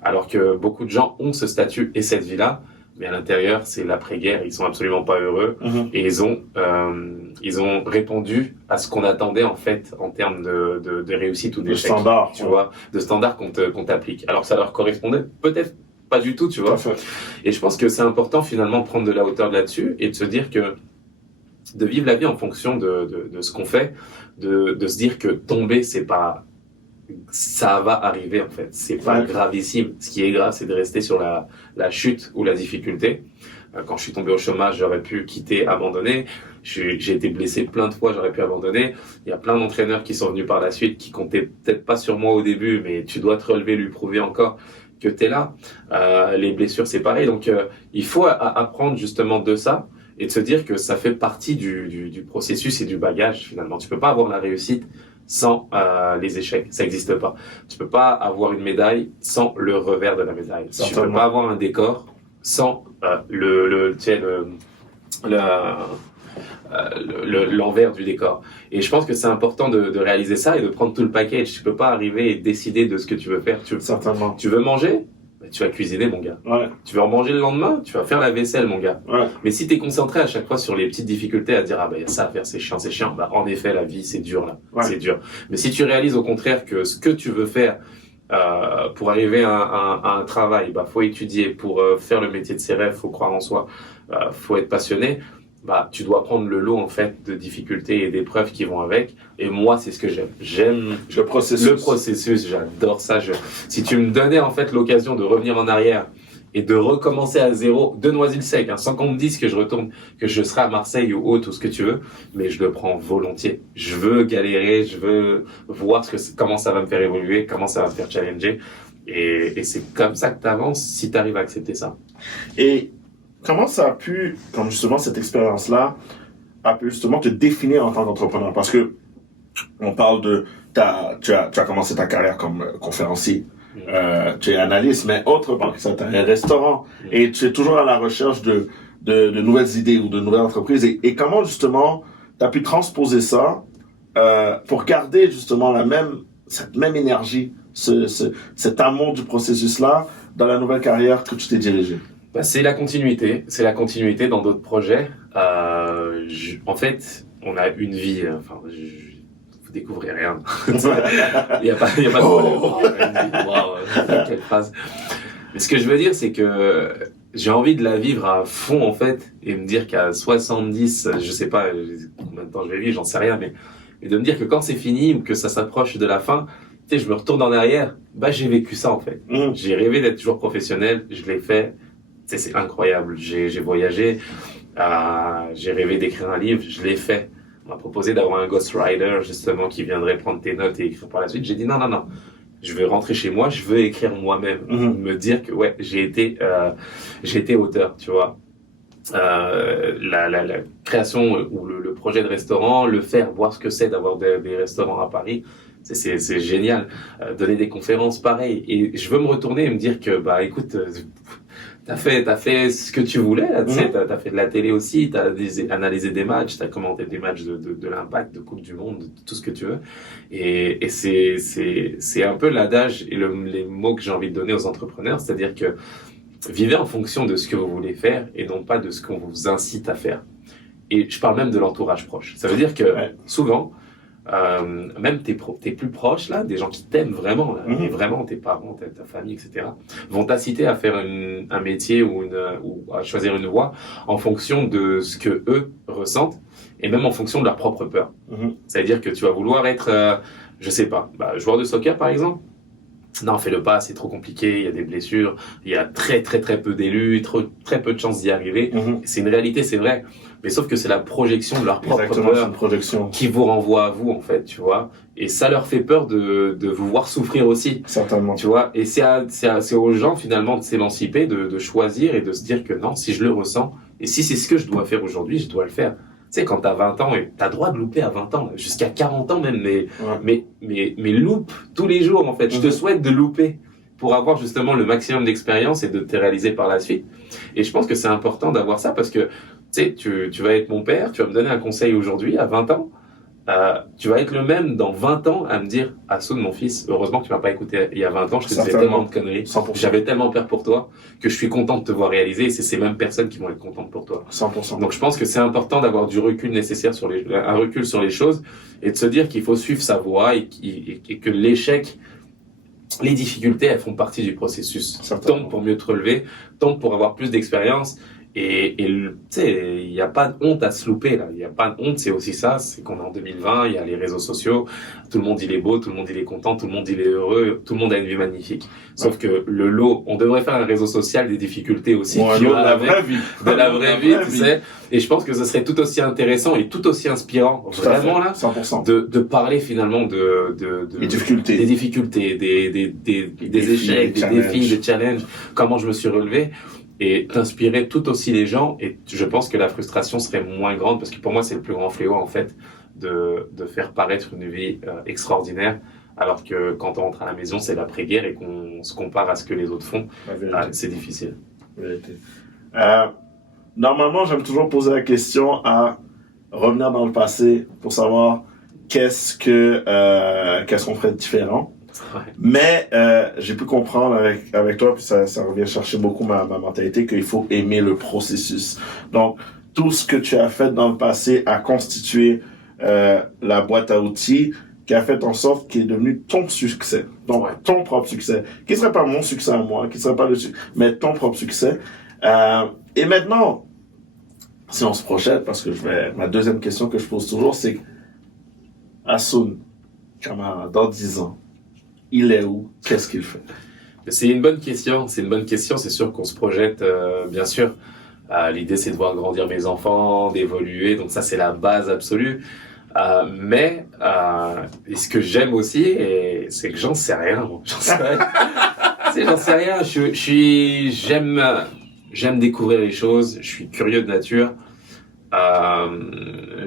Alors que beaucoup de gens ont ce statut et cette vie-là, mais à l'intérieur, c'est l'après-guerre. Ils sont absolument pas heureux et ils ont répondu à ce qu'on attendait en fait en termes de réussite ou d'échec. De standard, tu vois, de standard qu'on t'applique. Alors ça leur correspondait peut-être pas du tout, tu vois. Et je pense que c'est important finalement de prendre de la hauteur là-dessus et de se dire que de vivre la vie en fonction de ce qu'on fait, de se dire que tomber, c'est pas, ça va arriver en fait, c'est pas gravissime. Ce qui est grave, c'est de rester sur la chute ou la difficulté. Quand je suis tombé au chômage, j'aurais pu quitter, abandonner. J'ai été blessé plein de fois, j'aurais pu abandonner. Il y a plein d'entraîneurs qui sont venus par la suite, qui comptaient peut-être pas sur moi au début, mais tu dois te relever, lui prouver encore que t'es là. Les blessures, c'est pareil. Donc, il faut apprendre justement de ça et de se dire que ça fait partie du processus et du bagage finalement. Tu peux pas avoir la réussite sans les échecs, ça n'existe pas. Tu peux pas avoir une médaille sans le revers de la médaille. Tu peux pas avoir un décor sans l'envers du décor. Et je pense que c'est important de réaliser ça et de prendre tout le package. Tu peux pas arriver et décider de ce que tu veux faire. Certainement. Tu veux manger? Tu vas cuisiner, mon gars. Ouais. Tu veux en manger le lendemain? Tu vas faire la vaisselle, mon gars. Ouais. Mais si tu es concentré à chaque fois sur les petites difficultés, à dire, ah ben, y a ça à faire, c'est chiant, bah, en effet, la vie, c'est dur, là. Ouais. C'est dur. Mais si tu réalises au contraire que ce que tu veux faire, pour arriver à un travail, bah, faut étudier. Pour faire le métier de ses rêves, faut croire en soi. Faut être passionné. Bah, tu dois prendre le lot, en fait, de difficultés et d'épreuves qui vont avec. Et moi, c'est ce que j'aime. J'aime le processus. J'adore ça. Si tu me donnais, en fait, l'occasion de revenir en arrière et de recommencer à zéro, de Noisy-le-Sec, hein, sans qu'on me dise que je retourne, que je serai à Marseille ou autre, ou ce que tu veux, mais je le prends volontiers. Je veux galérer, je veux voir comment ça va me faire évoluer, comment ça va me faire challenger. Et c'est comme ça que tu avances si tu arrives à accepter ça. Et comment ça a pu, comme justement cette expérience-là, a pu justement te définir en tant qu'entrepreneur? Parce que on parle de, tu as commencé ta carrière comme conférencier, tu es analyste, mais autrement que ça, tu as un restaurant et tu es toujours à la recherche de nouvelles idées ou de nouvelles entreprises. Et comment justement tu as pu transposer ça pour garder justement cette même énergie, cet amour du processus-là dans la nouvelle carrière que tu t'es dirigé? Bah, c'est la continuité dans d'autres projets. En fait, on a une vie. Enfin, vous découvrez rien. Il y a pas de quelle phrase. Mais ce que je veux dire, c'est que j'ai envie de la vivre à fond en fait, et me dire qu'à 70, je sais pas combien de temps je vais vivre, j'en sais rien, mais de me dire que quand c'est fini ou que ça s'approche de la fin, tu sais, je me retourne en arrière. Bah, j'ai vécu ça en fait. J'ai rêvé d'être toujours professionnel, je l'ai fait. C'est incroyable. J'ai voyagé, j'ai rêvé d'écrire un livre, je l'ai fait. On m'a proposé d'avoir un ghostwriter justement qui viendrait prendre tes notes et écrire par la suite. J'ai dit non. Je veux rentrer chez moi, je veux écrire moi-même, me dire que ouais, j'ai été auteur, tu vois. La création ou le projet de restaurant, le faire, voir ce que c'est d'avoir des restaurants à Paris. C'est génial. Donner des conférences, pareil. Et je veux me retourner et me dire que bah écoute. T'as fait ce que tu voulais, là, tu sais, t'as fait de la télé aussi, t'as analysé des matchs, t'as commenté des matchs de l'Impact, de Coupe du Monde, de tout ce que tu veux. Et c'est un peu l'adage et les mots que j'ai envie de donner aux entrepreneurs, c'est-à-dire que vivez en fonction de ce que vous voulez faire et non pas de ce qu'on vous incite à faire. Et je parle même de l'entourage proche. Ça veut dire que souvent, même tes plus proches là, des gens qui t'aiment vraiment là, et vraiment tes parents, ta famille, etc., vont t'inciter à faire un métier ou à choisir une voie en fonction de ce que eux ressentent et même en fonction de leur propre peur. Ça veut dire que tu vas vouloir être, je sais pas, joueur de soccer par exemple. Non, fais-le pas, c'est trop compliqué, il y a des blessures, il y a très peu d'élus, très peu de chances d'y arriver. C'est une réalité, c'est vrai. Mais sauf que c'est la projection de leur propre peur qui vous renvoie à vous, en fait, tu vois. Et ça leur fait peur de vous voir souffrir aussi. Certainement. Tu vois. Et c'est aux gens, finalement, de s'émanciper, de choisir et de se dire que non, si je le ressens, et si c'est ce que je dois faire aujourd'hui, je dois le faire. Tu sais, quand t'as 20 ans, et t'as le droit de louper à 20 ans, jusqu'à 40 ans même, mais loupe tous les jours, en fait. Je te souhaite de louper pour avoir justement le maximum d'expérience et de te réaliser par la suite. Et je pense que c'est important d'avoir ça parce que, tu sais, tu vas être mon père, tu vas me donner un conseil aujourd'hui, à 20 ans, tu vas être le même dans 20 ans à me dire, Assoun, mon fils, heureusement que tu m'as pas écouté il y a 20 ans, je te disais Certainement. tellement de conneries, 100%. j'avais tellement peur pour toi, que je suis content de te voir réaliser, et c'est ces mêmes personnes qui vont être contentes pour toi. 100%. Donc je pense que c'est important d'avoir du recul nécessaire un recul sur les choses, et de se dire qu'il faut suivre sa voie, et que l'échec, les difficultés, elles font partie du processus. Certainement. Tant pour mieux te relever, tant pour avoir plus d'expérience. Et tu sais, il n'y a pas de honte à se louper, là. Il n'y a pas de honte, c'est aussi ça. C'est qu'on est en 2020, il y a les réseaux sociaux. Tout le monde, il est beau, tout le monde, il est content, tout le monde, il est heureux, tout le monde a une vie magnifique. Sauf que le lot, on devrait faire un réseau social des difficultés aussi. Ouais, qui de vont la avec, vraie vie. de la vraie vie, tu sais. Et je pense que ce serait tout aussi intéressant et tout aussi inspirant, Tout à fait. vraiment, là, 100%. de parler finalement Les difficultés. des difficultés, des défis, échecs, des des défis, des challenges, comment je me suis relevé, et d'inspirer tout aussi les gens. Et je pense que la frustration serait moins grande, parce que pour moi, c'est le plus grand fléau, en fait, de faire paraître une vie extraordinaire, alors que quand on rentre à la maison, c'est l'après-guerre et qu'on se compare à ce que les autres font. La vérité. C'est difficile. La vérité. Normalement, j'aime toujours poser la question à revenir dans le passé pour savoir qu'est-ce qu'on ferait de différent. Ouais. Mais j'ai pu comprendre avec toi, puis ça revient chercher beaucoup ma mentalité, qu'il faut aimer le processus. Donc, tout ce que tu as fait dans le passé a constitué la boîte à outils qui a fait en sorte qu'il est devenu ton succès. Donc, ton propre succès. Qui serait pas mon succès à moi, qui serait pas mais ton propre succès. Et maintenant, si on se projette, parce que ma deuxième question que je pose toujours, c'est Assoun Camara, dans 10 ans, il est où? Qu'est-ce qu'il fait? C'est une bonne question. C'est une bonne question. C'est sûr qu'on se projette, bien sûr. L'idée, c'est de voir grandir mes enfants, d'évoluer. Donc ça, c'est la base absolue. Mais ce que j'aime aussi, c'est que j'en sais rien. J'en sais rien. J'en sais rien. J'aime découvrir les choses. Je suis curieux de nature.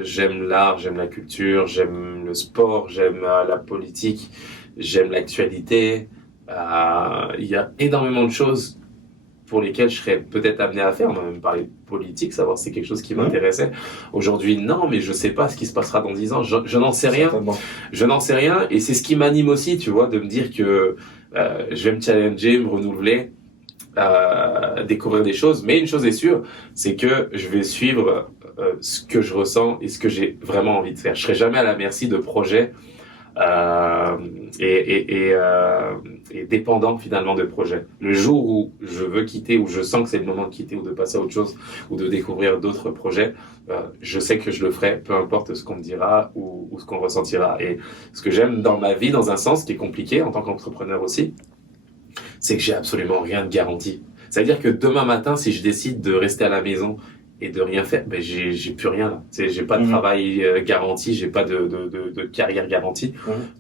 J'aime l'art, j'aime la culture, j'aime le sport, j'aime la politique, j'aime l'actualité. Il y a énormément de choses pour lesquelles je serais peut-être amené à faire. On m'a même parlé de politique, savoir si c'est quelque chose qui m'intéressait. Aujourd'hui, non, mais je sais pas ce qui se passera dans 10 ans. Je n'en sais rien. Je n'en sais rien. Et c'est ce qui m'anime aussi, tu vois, de me dire que je vais me challenger, me renouveler, découvrir des choses. Mais une chose est sûre, c'est que je vais suivre ce que je ressens et ce que j'ai vraiment envie de faire. Je serai jamais à la merci de projets et dépendant finalement de projets. Le jour où je veux quitter, où je sens que c'est le moment de quitter ou de passer à autre chose ou de découvrir d'autres projets, je sais que je le ferai, peu importe ce qu'on me dira ou ce qu'on ressentira. Et ce que j'aime dans ma vie, dans un sens qui est compliqué en tant qu'entrepreneur aussi, c'est que j'ai absolument rien de garanti. C'est-à-dire que demain matin, si je décide de rester à la maison et de rien faire, ben j'ai plus rien là. Tu sais, j'ai pas de travail garanti, j'ai pas de carrière garantie.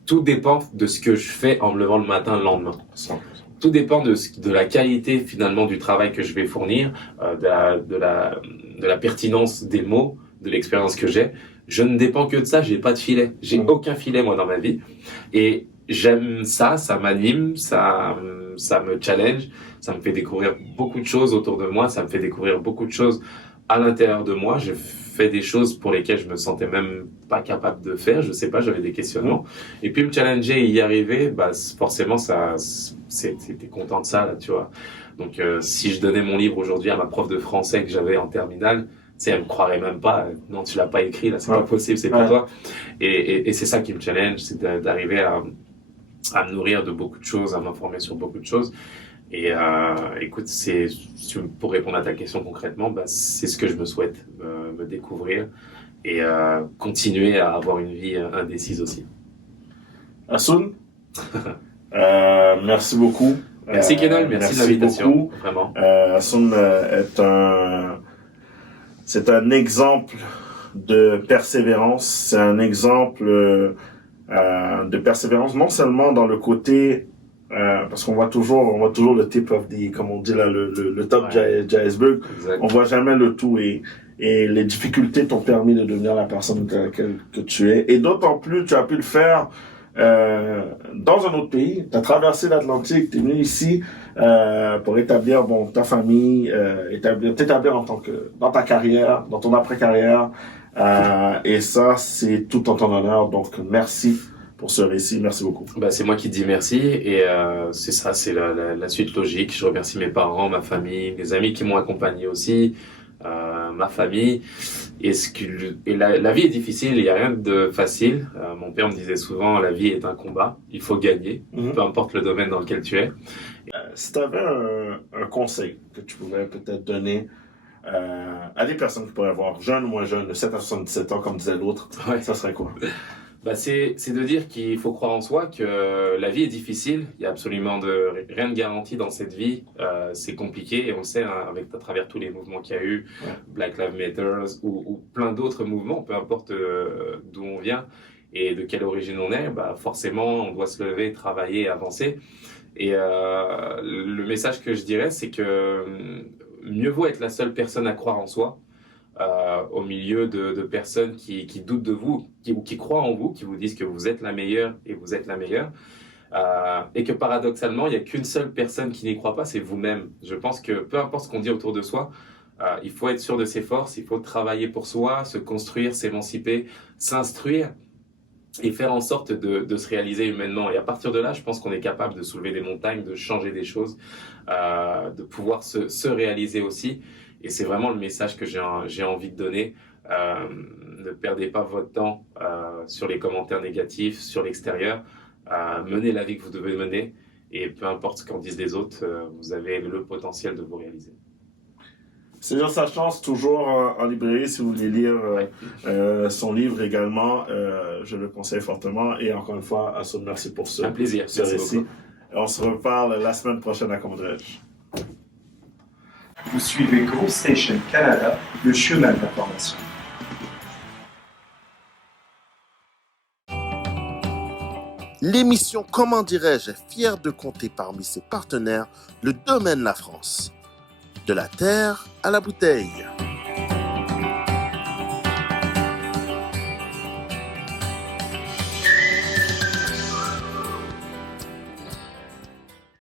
Tout dépend de ce que je fais en me levant le matin le lendemain. 100%. Tout dépend de la qualité finalement du travail que je vais fournir, de la pertinence des mots, de l'expérience que j'ai. Je ne dépends que de ça, j'ai pas de filet. J'ai aucun filet moi dans ma vie. Et j'aime ça, ça m'anime, ça me challenge, ça me fait découvrir beaucoup de choses autour de moi, ça me fait découvrir beaucoup de choses à l'intérieur de moi. Je fais des choses pour lesquelles je me sentais même pas capable de faire, je sais pas, j'avais des questionnements. Et puis me challenger et y arriver, bah forcément t'es content de ça là, tu vois. Donc si je donnais mon livre aujourd'hui à ma prof de français que j'avais en terminale, tu sais, elle me croirait même pas. Non, tu l'as pas écrit là, c'est pas possible, c'est pas toi. Et c'est ça qui me challenge, c'est d'arriver à me nourrir de beaucoup de choses, à m'informer sur beaucoup de choses. Et écoute, pour répondre à ta question concrètement, bah, c'est ce que je me souhaite, me découvrir et continuer à avoir une vie indécise aussi. Assoun, merci beaucoup. Merci Kenol, merci de l'invitation. Beaucoup. Vraiment. Assoun c'est un exemple de persévérance. C'est un exemple de persévérance, non seulement dans le côté parce qu'on voit toujours le tip of the, comme on dit là, le top du iceberg. On voit jamais le tout et les difficultés t'ont permis de devenir la personne que tu es. Et d'autant plus, tu as pu le faire dans un autre pays, tu as traversé l'Atlantique, tu es venu ici pour établir ta famille, t'établir en tant que dans ta carrière, dans ton après-carrière. Et ça, c'est tout en ton honneur. Donc, merci pour ce récit. Merci beaucoup. C'est moi qui te dis merci et c'est ça, c'est la suite logique. Je remercie mes parents, ma famille, mes amis qui m'ont accompagné aussi, ma famille. Et la vie est difficile, il n'y a rien de facile. Mon père me disait souvent, la vie est un combat, il faut gagner, peu importe le domaine dans lequel tu es. Si tu avais un conseil que tu pourrais peut-être donner à des personnes qui pourraient avoir, jeunes ou moins jeunes, de 7 à 77 ans, comme disait l'autre, ça serait quoi? C'est de dire qu'il faut croire en soi, que la vie est difficile, il y a absolument rien de garanti dans cette vie, c'est compliqué et on le sait à travers tous les mouvements qu'il y a eu, Black Lives Matter ou plein d'autres mouvements, peu importe d'où on vient et de quelle origine on est, forcément on doit se lever, travailler, avancer. Et le message que je dirais, c'est que mieux vaut être la seule personne à croire en soi, au milieu de personnes qui doutent de vous, qui croient en vous, qui vous disent que vous êtes la meilleure et vous êtes la meilleure, et que paradoxalement, il n'y a qu'une seule personne qui n'y croit pas, c'est vous-même. Je pense que peu importe ce qu'on dit autour de soi, il faut être sûr de ses forces, il faut travailler pour soi, se construire, s'émanciper, s'instruire et faire en sorte de se réaliser humainement. Et à partir de là, je pense qu'on est capable de soulever des montagnes, de changer des choses, de pouvoir se réaliser aussi. Et c'est vraiment le message que j'ai envie de donner. Ne perdez pas votre temps sur les commentaires négatifs, sur l'extérieur. Menez la vie que vous devez mener. Et peu importe ce qu'en disent les autres, vous avez le potentiel de vous réaliser. Seigneur Sa Chance, toujours en librairie, si vous voulez lire son livre également, je le conseille fortement. Et encore une fois, Assoun, merci pour ce récit. On se reparle la semaine prochaine à Comdrej. Vous suivez Growth Station Canada, le chemin de l'information. L'émission Comment dirais-je est fière de compter parmi ses partenaires le Domaine La France. De la terre à la bouteille.